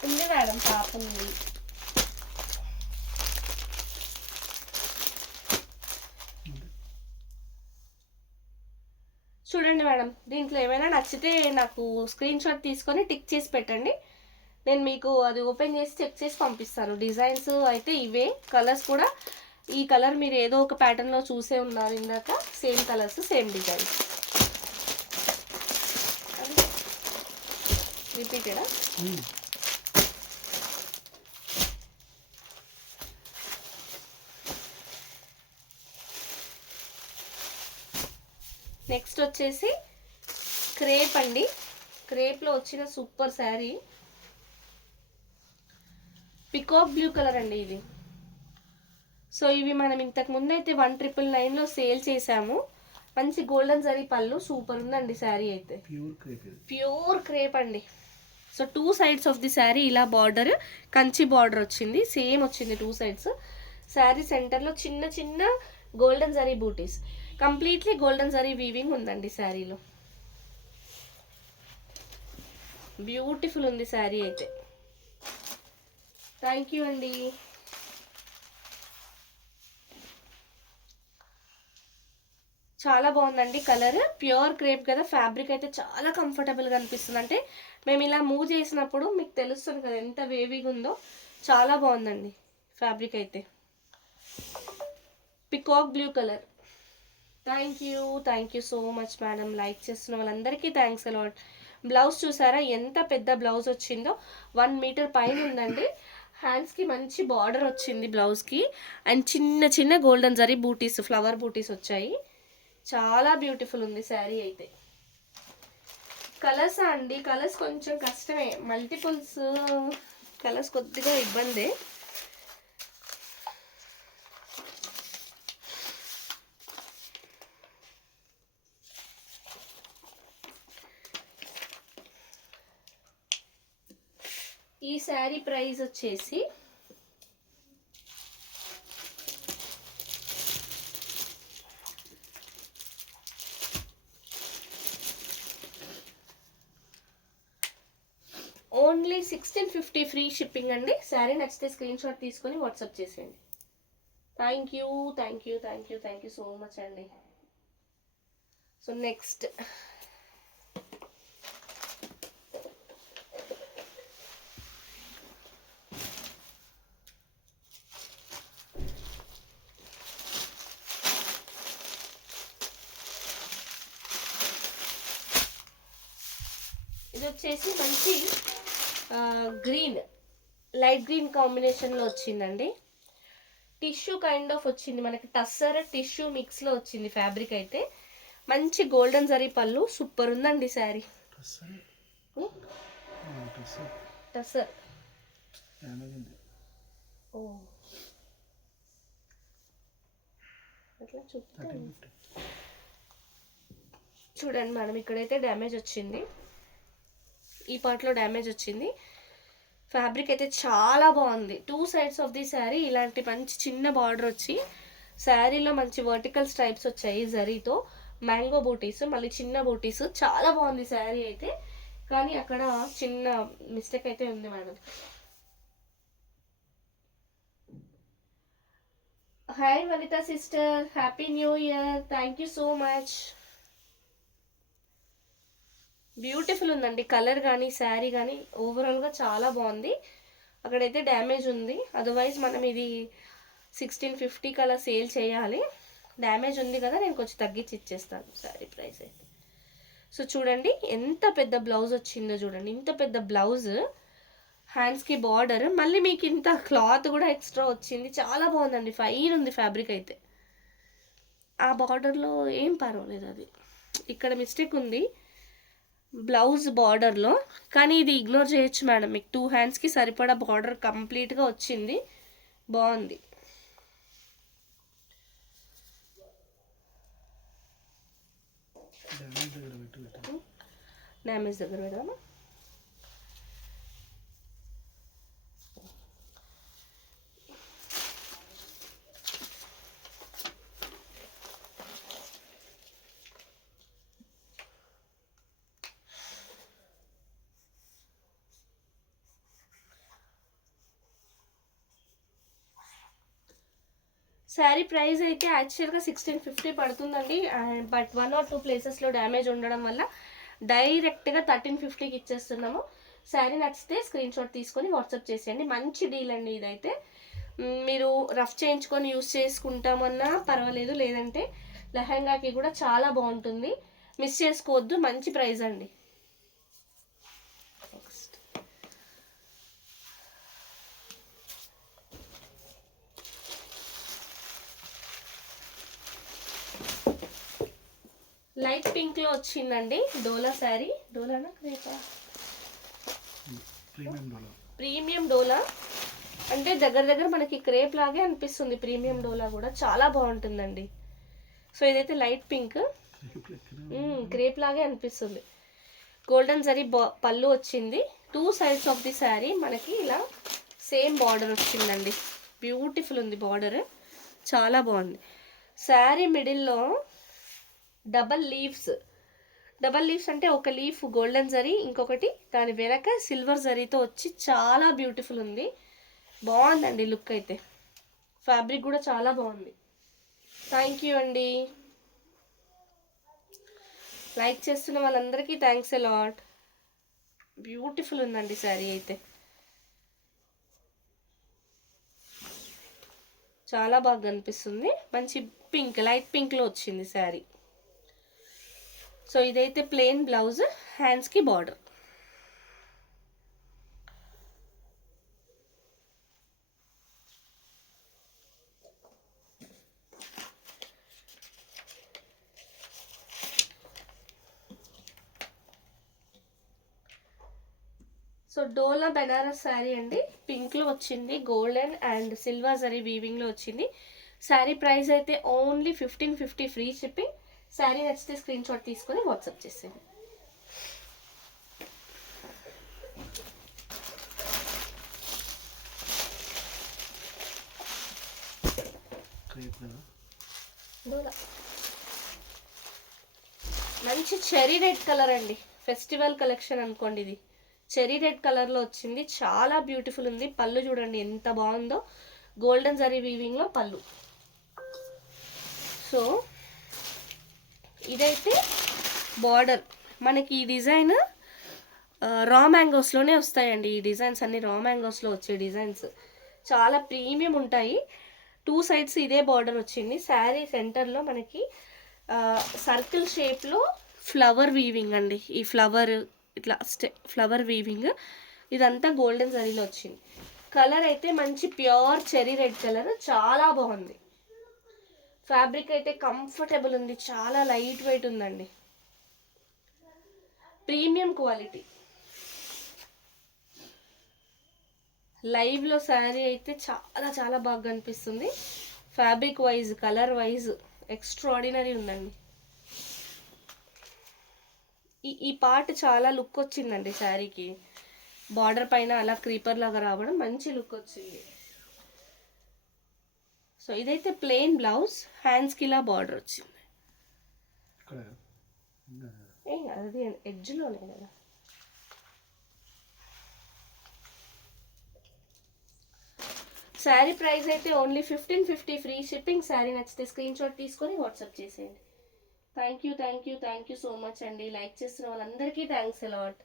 ఉంది మేడం, పాప ఉంది. చూడండి మేడం, దీంట్లో ఏమైనా నచ్చితే నాకు స్క్రీన్ షాట్ తీసుకొని టిక్ చేసి పెట్టండి. నేను మీకు అది ఓపెన్ చేసి చెక్ చేసి పంపిస్తాను. డిజైన్స్ అయితే ఇవే, కలర్స్ కూడా ఈ కలర్ మీరు ఏదో ఒక ప్యాటర్న్లో చూసే ఉన్నారు ఇందాక. సేమ్ కలర్స్, సేమ్ డిజైన్స్, రిపీటెడా? నెక్స్ట్ వచ్చేసి క్రేప్ అండి. క్రేప్లో వచ్చిన super sari, peacock blue colour అండి ఇది. సో ఇవి మనం ఇంతకు ముందు అయితే 1999లో సేల్ చేసాము. మంచి గోల్డెన్ జరీ పళ్ళు, సూపర్ ఉందండి శారీ అయితే. ప్యూర్ క్రేప్ అండి. So 2 sides of the sari ఇలా బార్డర్, కంచి బార్డర్ వచ్చింది, సేమ్ వచ్చింది 2 sides. శారీ సెంటర్లో చిన్న చిన్న గోల్డెన్ జరీ బూటీస్, కంప్లీట్లీ గోల్డెన్ జరీ వీవింగ్ ఉందండి శారీలో. బ్యూటిఫుల్ ఉంది శారీ అయితే. థ్యాంక్ యూ అండి. చాలా బాగుందండి కలర్, ప్యూర్ క్రేప్ కదా. ఫ్యాబ్రిక్ అయితే చాలా కంఫర్టబుల్గా అనిపిస్తుంది. అంటే మేము ఇలా మూవ్ చేసినప్పుడు మీకు తెలుస్తుంది కదా ఎంత వేవీగా ఉందో. చాలా బాగుందండి ఫ్యాబ్రిక్ అయితే. Peacock blue colour. Thank you so much madam. Like చేస్తున్న వాళ్ళందరికీ థ్యాంక్స్ అలాట్. బ్లౌజ్ చూసారా ఎంత పెద్ద బ్లౌజ్ వచ్చిందో, 1 మీటర్ పైన ఉందండి. హ్యాండ్స్కి మంచి బార్డర్ వచ్చింది బ్లౌజ్కి, అండ్ చిన్న చిన్న గోల్డెన్ జరీ బూటీస్, ఫ్లవర్ బూటీస్ వచ్చాయి. చాలా బ్యూటిఫుల్ ఉంది శారీ అయితే. కలర్స్ అండి, కలర్స్ కొంచెం కష్టమే, మల్టిపుల్స్ కలర్స్ కొద్దిగా ఇబ్బందే. ఈ శారీ ప్రైస్ వచ్చేసి ఓన్లీ 1650 ఫ్రీ షిప్పింగ్ అండి. శారీ నచ్చితే స్క్రీన్ షాట్ తీసుకొని వాట్సాప్ చేసేయండి. Thank you, thank you, thank you, thank you so much అండి. సో నెక్స్ట్ ఇది వచ్చేసి మంచి గ్రీన్, లైట్ గ్రీన్ కాంబినేషన్లో వచ్చిందండి. టిష్యూ కైండ్ ఆఫ్ వచ్చింది మనకి, టస్సర్ టిష్యూ మిక్స్లో వచ్చింది ఫ్యాబ్రిక్ అయితే. మంచి గోల్డెన్ జరీ పళ్ళు, సూపర్ ఉందండి శారీ. టస్సర్ ఓ అట్లా చూడండి మేడం, ఇక్కడైతే డ్యామేజ్ వచ్చింది, ఈ పార్ట్లో డ్యామేజ్ వచ్చింది. ఫ్యాబ్రిక్ అయితే చాలా బాగుంది. 2 సైడ్స్ ఆఫ్ ది శారీ ఇలాంటి మంచి చిన్న బార్డర్ వచ్చి శారీలో మంచి వర్టికల్ స్ట్రైప్స్ వచ్చాయి జరీతో, మ్యాంగో బూటీస్, మళ్ళీ చిన్న బూటీస్. చాలా బాగుంది శారీ అయితే, కానీ అక్కడ చిన్న మిస్టేక్ అయితే ఉంది madam. Hi Vanitha sister, happy new year, thank you so much. Beautiful ఉందండి కలర్ కానీ శారీ కానీ, ఓవరాల్గా చాలా బాగుంది. అక్కడైతే డ్యామేజ్ ఉంది, అదర్వైజ్ మనం ఇది 1650 కలా సేల్ చేయాలి. డ్యామేజ్ ఉంది కదా, నేను కొంచెం తగ్గించి ఇచ్చేస్తాను శారీ ప్రైస్ అయితే. సో చూడండి ఎంత పెద్ద బ్లౌజ్ వచ్చిందో చూడండి, ఇంత పెద్ద బ్లౌజ్, హ్యాండ్స్కి బార్డర్, మళ్ళీ మీకు ఇంత క్లాత్ కూడా ఎక్స్ట్రా వచ్చింది. చాలా బాగుందండి, ఫైన్ ఉంది ఫ్యాబ్రిక్ అయితే. ఆ బార్డర్లో ఏం పర్వాలేదు, అది ఇక్కడ మిస్టేక్ ఉంది బ్లౌజ్ బార్డర్లో, కానీ ఇది ఇగ్నోర్ చేయొచ్చు మేడం. మీకు 2 హ్యాండ్స్కి సరిపడా బార్డర్ కంప్లీట్గా వచ్చింది, బాగుంది. డ్యామేజ్ దగ్గర పెడదామా? శారీ ప్రైస్ అయితే యాక్చువల్గా 1650 పడుతుందండి, బట్ 1 or 2 ప్లేసెస్లో డ్యామేజ్ ఉండడం వల్ల డైరెక్ట్గా 1350కి ఇచ్చేస్తున్నాము. శారీ నచ్చితే స్క్రీన్ షాట్ తీసుకొని వాట్సాప్ చేసేయండి. మంచి డీల్ అండి ఇదైతే. మీరు రఫ్ చేయించుకొని యూస్ చేసుకుంటామన్నా పర్వాలేదు, లేదంటే లెహంగాకి కూడా చాలా బాగుంటుంది. మిస్ చేసుకోవద్దు, మంచి ప్రైస్ అండి. లైట్ పింక్లో వచ్చిందండి డోలా శారీ. డోలానా క్రేపా? ప్రీమియం డోలా అంటే దగ్గర మనకి క్రేప్ లాగే అనిపిస్తుంది. ప్రీమియం డోలా కూడా చాలా బాగుంటుందండి. సో ఇదైతే లైట్ పింక్, క్రేప్ లాగే అనిపిస్తుంది. గోల్డెన్ జరీ పళ్ళు వచ్చింది. 2 సైడ్స్ ఆఫ్ ది శారీ మనకి ఇలా సేమ్ బార్డర్ వచ్చిందండి. బ్యూటిఫుల్ ఉంది బార్డర్, చాలా బాగుంది. శారీ మిడిల్లో డబల్ లీవ్స్ అంటే ఒక లీఫ్ గోల్డెన్ జరీ, ఇంకొకటి దాని వెనక సిల్వర్ జరీతో వచ్చి చాలా బ్యూటిఫుల్ ఉంది. బాగుందండి లుక్ అయితే. ఫ్యాబ్రిక్ కూడా చాలా బాగుంది. థ్యాంక్ యూ అండి. లైక్ చేస్తున్న వాళ్ళందరికీ థ్యాంక్స్ ఎ లాట్. బ్యూటిఫుల్ ఉందండి శారీ అయితే, చాలా బాగా కనిపిస్తుంది. మంచి పింక్, లైట్ పింక్లో వచ్చింది శారీ. సో ఇదైతే ప్లెయిన్ బ్లౌజ్, హ్యాండ్స్కి బార్డర్. సో డోలా బెనారస్ శారీ అండి, పింక్లో వచ్చింది, గోల్డెన్ అండ్ సిల్వర్ జరీ వీవింగ్లో వచ్చింది. శారీ ప్రైస్ అయితే ఓన్లీ 1550 ఫ్రీ షిప్పింగ్. శారీ నచ్చితే స్క్రీన్ షాట్ తీసుకొని వాట్సాప్ చేసేయండి. మంచి చెరీ రెడ్ కలర్ అండి, ఫెస్టివల్ కలెక్షన్ అనుకోండి ఇది. చెరీ రెడ్ కలర్లో వచ్చింది, చాలా బ్యూటిఫుల్ ఉంది. పళ్ళు చూడండి ఎంత బాగుందో, గోల్డెన్ జరీ వీవింగ్లో పళ్ళు. సో ఇదైతే బార్డర్. మనకి ఈ డిజైన్ రా మ్యాంగోస్లోనే వస్తాయండి. ఈ డిజైన్స్ అన్ని రా మ్యాంగోస్లో వచ్చే డిజైన్స్, చాలా ప్రీమియం ఉంటాయి. 2 సైడ్స్ ఇదే బార్డర్ వచ్చింది. శారీ సెంటర్లో మనకి సర్కిల్ షేప్లో ఫ్లవర్ వీవింగ్ అండి. ఈ ఫ్లవర్ ఇట్లా ఫ్లవర్ వీవింగ్ ఇదంతా గోల్డెన్ జరీలో వచ్చింది. కలర్ అయితే మంచి ప్యూర్ చెరీ రెడ్ కలర్, చాలా బాగుంది. ఫ్యాబ్రిక్ అయితే కంఫర్టబుల్ ఉంది, చాలా లైట్ వెయిట్ ఉందండి, ప్రీమియం క్వాలిటీ. లైవ్లో శారీ అయితే చాలా చాలా బాగా అనిపిస్తుంది. Fabric wise, colour wise extraordinary ఉందండి. ఈ పార్ట్ చాలా లుక్ వచ్చిందండి శారీకి. బార్డర్ పైన అలా క్రీపర్ లాగా రావడం మంచి లుక్ వచ్చింది. సో ఇదైతే ప్లెయిన్ బ్లౌజ్, హ్యాండ్స్కి ఇలా బార్డర్ వచ్చింది. ఏం కాదు, అది ఎడ్జ్లోనే కదా. శారీ ప్రైస్ అయితే ఓన్లీ 1550 ఫ్రీ షిప్పింగ్. శారీ నచ్చితే స్క్రీన్ షాట్ తీసుకొని వాట్సాప్ చేసేయండి. థ్యాంక్ యూ సో మచ్ అండి. లైక్ చేస్తున్న వాళ్ళందరికీ థ్యాంక్స్ అలాట్.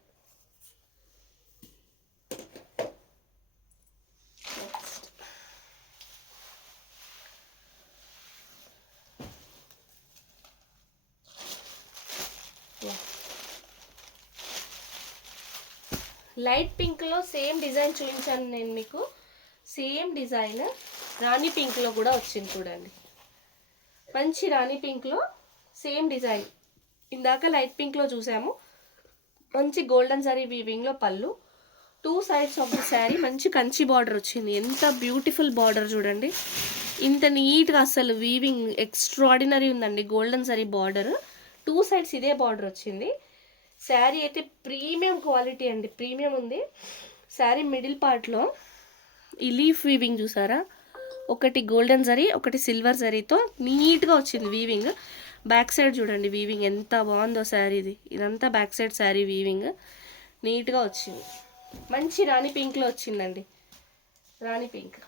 లైట్ పింక్లో సేమ్ డిజైన్ చూపించాను నేను మీకు. సేమ్ డిజైన్ రాణి పింక్లో కూడా వచ్చింది చూడండి. మంచి రాణి పింక్లో సేమ్ డిజైన్. ఇందాక లైట్ పింక్లో చూసాము. మంచి గోల్డెన్ జరీ వీవింగ్లో పళ్ళు. 2 సైడ్స్ ఆఫ్ ది శారీ మంచి కంచి బార్డర్ వచ్చింది. ఎంత బ్యూటిఫుల్ బార్డర్ చూడండి, ఇంత నీట్గా అసలు వీవింగ్ ఎక్స్ట్రాడినరీ ఉందండి. గోల్డెన్ జరీ బార్డర్, 2 సైడ్స్ ఇదే బార్డర్ వచ్చింది. శారీ అయితే ప్రీమియం క్వాలిటీ అండి, ప్రీమియం ఉంది. శారీ మిడిల్ పార్ట్లో ఈ లీఫ్ వీవింగ్ చూసారా, ఒకటి గోల్డెన్ జరీ ఒకటి సిల్వర్ జరీతో నీట్గా వచ్చింది వీవింగ్. బ్యాక్ సైడ్ చూడండి వీవింగ్ ఎంత బాగుందో శారీది. ఇదంతా బ్యాక్ సైడ్ శారీ వీవింగ్ నీట్గా వచ్చింది. మంచి రాణి పింక్లో వచ్చిందండి, రాణి పింక్.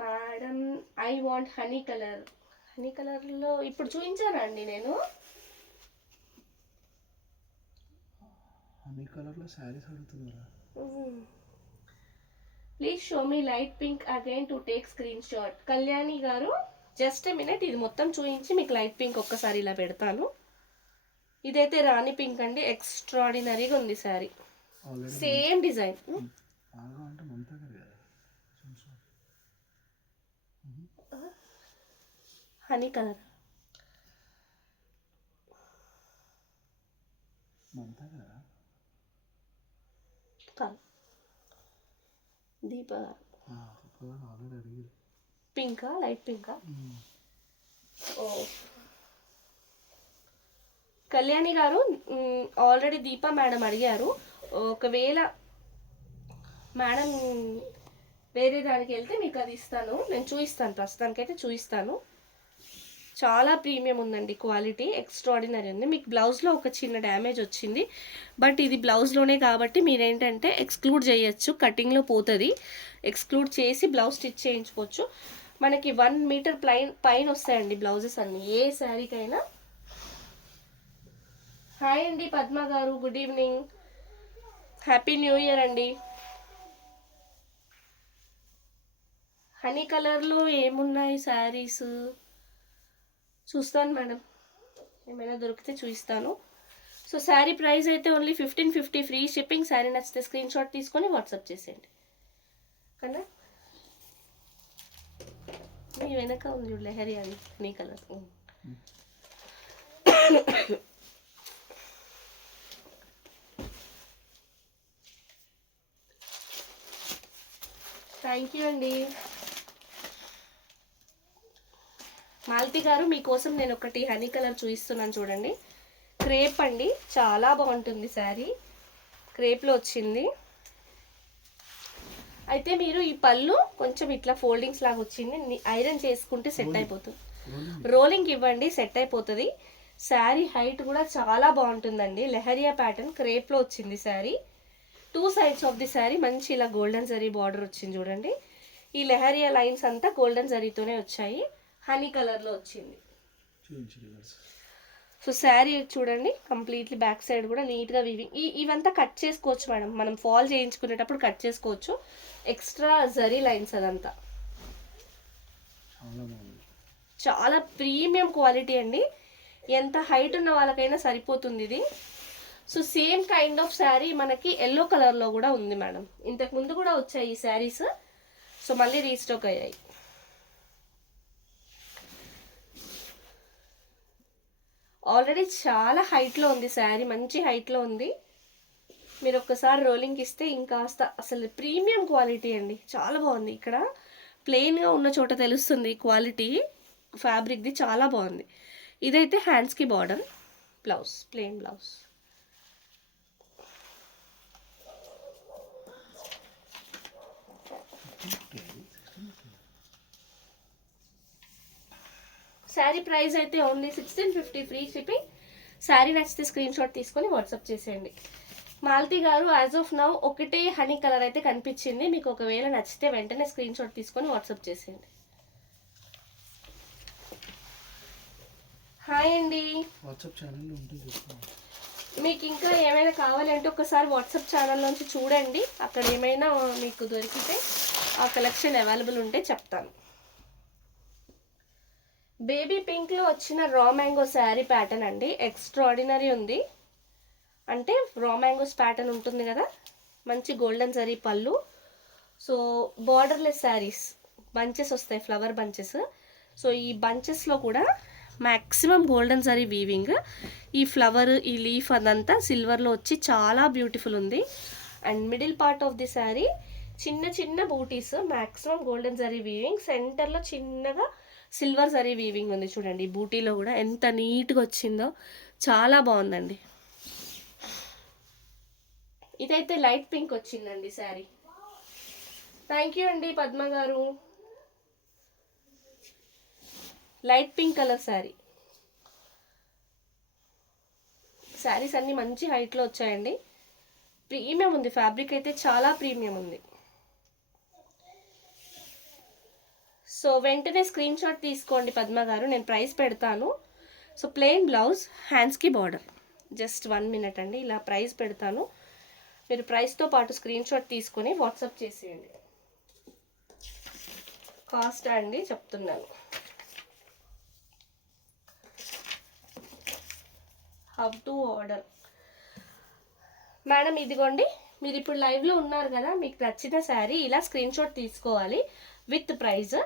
Madam I want honey colour. Honey కలర్లో ఇప్పుడు చూపించానా అండి నేను? హనీ కలర్లో శారీస్ అడుగుతున్నారా? Please show me light pink again to take screen shot. Kalyani గారు జస్ట్ మినిట్, ఇది మొత్తం చూపించి మీకు లైట్ పింక్ ఒక్కసారి ఇలా పెడతాను. ఇదైతే రాణి పింక్ అండి, ఎక్స్ట్రాడినరీగా ఉంది sari. Same design. Honey colour కాదు, దీప పింకా, లైట్ పింకా? ఓ కళ్యాణి గారు ఆల్రెడీ దీపా మేడం అడిగారు. ఒకవేళ మేడం వేరే దానికి వెళ్తే మీకు అది ఇస్తాను, నేను చూపిస్తాను. ప్రస్తుతానికైతే చూపిస్తాను. చాలా ప్రీమియం ఉందండి, క్వాలిటీ ఎక్స్ట్రాడినరీ ఉంది. మీకు బ్లౌజ్లో ఒక చిన్న డ్యామేజ్ వచ్చింది, బట్ ఇది బ్లౌజ్లోనే కాబట్టి మీరేంటంటే ఎక్స్క్లూడ్ చేయొచ్చు. కటింగ్లో పోతుంది, ఎక్స్క్లూడ్ చేసి బ్లౌజ్ స్టిచ్ చేయించుకోవచ్చు. మనకి 1 మీటర్ పైన వస్తాయండి బ్లౌజెస్ అన్ని, ఏ శారీకైనా. హాయ్ అండి పద్మ గారు, good evening, happy new year అండి. హనీ కలర్లో ఏమున్నాయి శారీస్ చూస్తాను మేడం, ఏమైనా దొరికితే చూపిస్తాను. సో శారీ ప్రైస్ అయితే ఓన్లీ 1550 ఫ్రీ షిప్పింగ్. శారీ నచ్చితే స్క్రీన్ షాట్ తీసుకొని వాట్సాప్ చేసేయండి. కన్నా మీ వెనక ఉంది చూడలే హరి అది హనీ కలర్. థ్యాంక్ యూ అండి. మాల్తి గారు మీకోసం నేను ఒకటి హనీ కలర్ చూపిస్తున్నాను చూడండి. క్రేప్ అండి, చాలా బాగుంటుంది శారీ, క్రేప్లో వచ్చింది. అయితే మీరు ఈ పళ్ళు కొంచెం ఇట్లా ఫోల్డింగ్స్ లాగా వచ్చింది, ఐరన్ చేసుకుంటే సెట్ అయిపోతుంది. రోలింగ్ ఇవ్వండి, సెట్ అయిపోతుంది. శారీ హైట్ కూడా చాలా బాగుంటుందండి. లెహరియా ప్యాటర్న్ క్రేప్లో వచ్చింది sari. 2 sides of the sari మంచి ఇలా గోల్డెన్ జరీ బార్డర్ వచ్చింది చూడండి. ఈ లెహరియా లైన్స్ అంతా గోల్డెన్ జరీతోనే వచ్చాయి. హనీ కలర్లో వచ్చింది. సో శారీ చూడండి కంప్లీట్లీ బ్యాక్ సైడ్ కూడా నీట్గా వీవింగ్. ఇవంతా కట్ చేసుకోవచ్చు మేడం, మనం ఫాల్ చేయించుకునేటప్పుడు కట్ చేసుకోవచ్చు. ఎక్స్ట్రా జరీ లైన్స్ అదంతా చాలా ప్రీమియం క్వాలిటీ అండి. ఎంత హైట్ ఉన్న వాళ్ళకైనా సరిపోతుంది ఇది. So same kind of sari మనకి ఎల్లో కలర్లో కూడా ఉంది మేడం. ఇంతకు ముందు కూడా వచ్చాయి ఈ శారీస్, సో మళ్ళీ రీస్టాక్ అయ్యాయి. ఆల్రెడీ చాలా హైట్లో ఉంది శారీ, మంచి హైట్లో ఉంది. మీరు ఒక్కసారి రోలింగ్కి ఇస్తే ఇంకాస్త అసలు ప్రీమియం క్వాలిటీ అండి, చాలా బాగుంది. ఇక్కడ ప్లెయిన్గా ఉన్న చోట తెలుస్తుంది క్వాలిటీ ఫ్యాబ్రిక్ది, చాలా బాగుంది. ఇదైతే హ్యాండ్స్కి border, blouse plain blouse. Sari price అయితే ఓన్లీ 1650 ఫ్రీ షిప్పింగ్. శారీ నచ్చితే స్క్రీన్ షాట్ తీసుకొని వాట్సాప్ చేసేయండి. మాలతి గారు యాజ్ ఆఫ్ నౌ ఒకటే హనీ కలర్ అయితే కనిపించింది. మీకు ఒకవేళ నచ్చితే వెంటనే స్క్రీన్ షాట్ తీసుకొని వాట్సాప్ చేసేయండి. హాయ్ అండి. వాట్సాప్ ఛానల్లో ఉంటుంది. మీకు ఇంకా ఏమైనా కావాలంటే ఒకసారి వాట్సాప్ ఛానల్లోంచి చూడండి, అక్కడ ఏమైనా మీకు దొరికితే ఆ కలెక్షన్ అవైలబుల్ ఉంటే చెప్తాను. బేబీ పింక్లో వచ్చిన రా మ్యాంగో శారీ ప్యాటర్న్ అండి, ఎక్స్ట్రాడినరీ ఉంది. అంటే రా మ్యాంగోస్ ప్యాటర్న్ ఉంటుంది కదా, మంచి గోల్డెన్ జరీ పళ్ళు. సో బార్డర్లెస్ శారీస్, బంచెస్ వస్తాయి, ఫ్లవర్ బంచెస్. సో ఈ బంచెస్లో కూడా మ్యాక్సిమం గోల్డెన్ జరీ వీవింగ్. ఈ ఫ్లవర్, ఈ లీఫ్ అదంతా సిల్వర్లో వచ్చి చాలా బ్యూటిఫుల్ ఉంది. And middle part of the sari చిన్న చిన్న బూటీస్, మ్యాక్సిమం గోల్డెన్ జరీ వీవింగ్. సెంటర్లో చిన్నగా సిల్వర్ జరీ వీవింగ్ ఉంది చూడండి. ఈ బూటీలో కూడా ఎంత నీట్గా వచ్చిందో, చాలా బాగుందండి. ఇదైతే లైట్ పింక్ వచ్చిందండి శారీ. థ్యాంక్ యూ అండి పద్మ గారు. Light pink colour sari. Saris అన్నీ మంచి హైట్లో వచ్చాయండి. ప్రీమియం ఉంది, ఫ్యాబ్రిక్ అయితే చాలా ప్రీమియం ఉంది. సో వెంటనే స్క్రీన్ షాట్ తీసుకోండి పద్మ గారు, నేను ప్రైస్ పెడతాను. సో ప్లెయిన్ బ్లౌజ్, హ్యాండ్స్కి బార్డర్. జస్ట్ 1 మినిట్ అండి, ఇలా ప్రైస్ పెడతాను. మీరు ప్రైస్తో పాటు స్క్రీన్ షాట్ తీసుకొని వాట్సాప్ చేసేయండి. కాస్ట్ అండి చెప్తున్నాను. హౌ టు ఆర్డర్ మేడం, ఇదిగోండి మీరు ఇప్పుడు లైవ్లో ఉన్నారు కదా, మీకు నచ్చిన శారీ ఇలా స్క్రీన్ షాట్ తీసుకోవాలి విత్ ప్రైస్.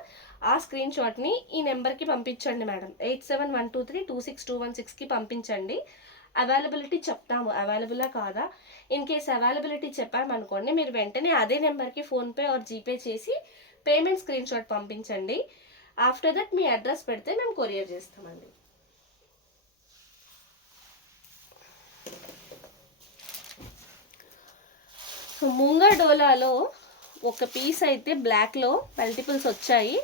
ఆ స్క్రీన్ షాట్ని ఈ నెంబర్కి పంపించండి మేడం, 8712326216కి పంపించండి. అవైలబిలిటీ చెప్తాము, అవైలబులా కాదా. ఇన్ కేస్ అవైలబిలిటీ చెప్పామనుకోండి, మీరు వెంటనే అదే నెంబర్కి ఫోన్పే ఆర్ జీపే చేసి పేమెంట్ స్క్రీన్ షాట్ పంపించండి. ఆఫ్టర్ దట్ మీ అడ్రస్ పెడితే మేము కొరియర్ చేస్తామండి. సో ముంగా డోలాలో ఒక పీస్ అయితే బ్లాక్లో మల్టిపుల్స్ వచ్చాయి.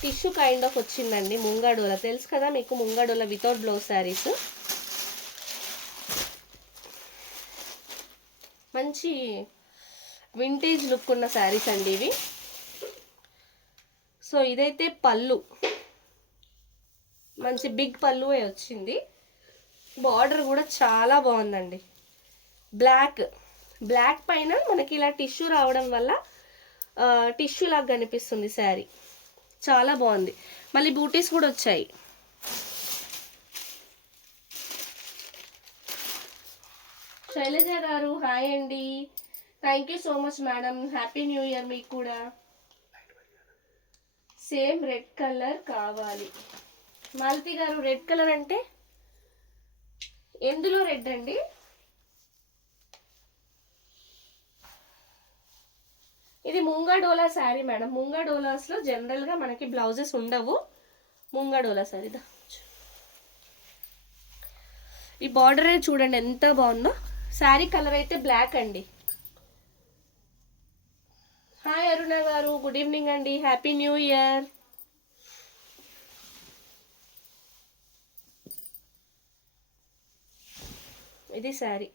టిష్యూ కైండ్ ఆఫ్ వచ్చిందండి ముంగా డోలా, తెలుసు కదా మీకు ముంగా డోలా వితౌట్ బ్లౌజ్ శారీస్. మంచి వింటేజ్ లుక్ ఉన్న శారీస్ అండి ఇవి. సో ఇదైతే పళ్ళు, మంచి బిగ్ పళ్ళు వచ్చింది. బార్డర్ కూడా చాలా బాగుందండి. బ్లాక్ పైన మనకి ఇలా టిష్యూ రావడం వల్ల టిష్యూ లాగా కనిపిస్తుంది శారీ, చాలా బాగుంది. మళ్ళీ బూటీస్ కూడా వచ్చాయి. శైలజ గారు హాయ్ అండి, thank you so much madam, happy new year మీకు కూడా. సేమ్ రెడ్ కలర్ కావాలి మాలతి గారు. రెడ్ కలర్ అంటే ఎందులో రెడ్ అండి? ఇది ముంగా డోలా శారీ మేడం. ముంగా డోలాస్లో జనరల్గా మనకి బ్లౌజెస్ ఉండవు. ముంగా డోలా శారీ. ఈ బార్డర్ చూడండి ఎంత బాగుందో. శారీ కలర్ అయితే బ్లాక్ అండి. హాయ్ అరుణ గారు, గుడ్ ఈవినింగ్ అండి, హ్యాపీ న్యూ ఇయర్. ఇది శారీ.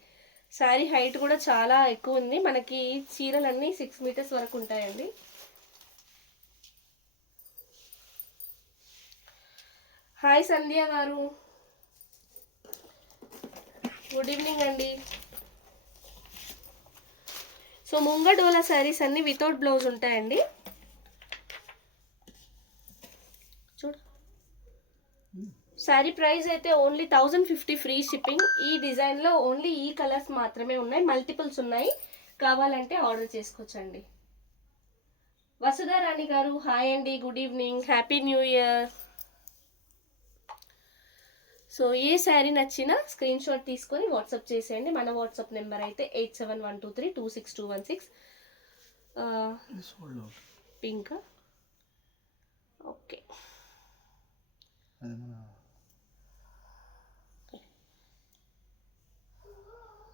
శారీ హైట్ కూడా చాలా ఎక్కువ ఉంది. మనకి చీరలన్నీ 6 మీటర్స్ వరకు ఉంటాయండి. హాయ్ సంధ్య గారు, గుడ్ ఈవినింగ్ అండి. సో ముంగ డోలా శారీస్ అన్ని వితౌట్ బ్లౌజ్ ఉంటాయండి. చూడు, శారీ ప్రైస్ అయితే ఓన్లీ 1050 ఫ్రీ షిప్పింగ్. ఈ డిజైన్లో ఓన్లీ ఈ కలర్స్ మాత్రమే ఉన్నాయి, మల్టిపుల్స్ ఉన్నాయి, కావాలంటే ఆర్డర్ చేసుకోవచ్చండి. వసుధా రాణి గారు హాయ్ అండి, good evening, happy new year. So ఏ శారీ నచ్చినా స్క్రీన్ షాట్ తీసుకొని వాట్సాప్ చేసేయండి. మన వాట్సాప్ నెంబర్ అయితే 8712326216. Pink, okay.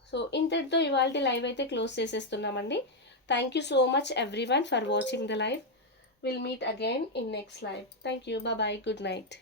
సో ఇంతటితో ఇవాళ లైవ్ అయితే క్లోజ్ చేసేస్తున్నామండి. Thank you so much every for watching the live. Will meet again in next live. Thank you, bye, good night.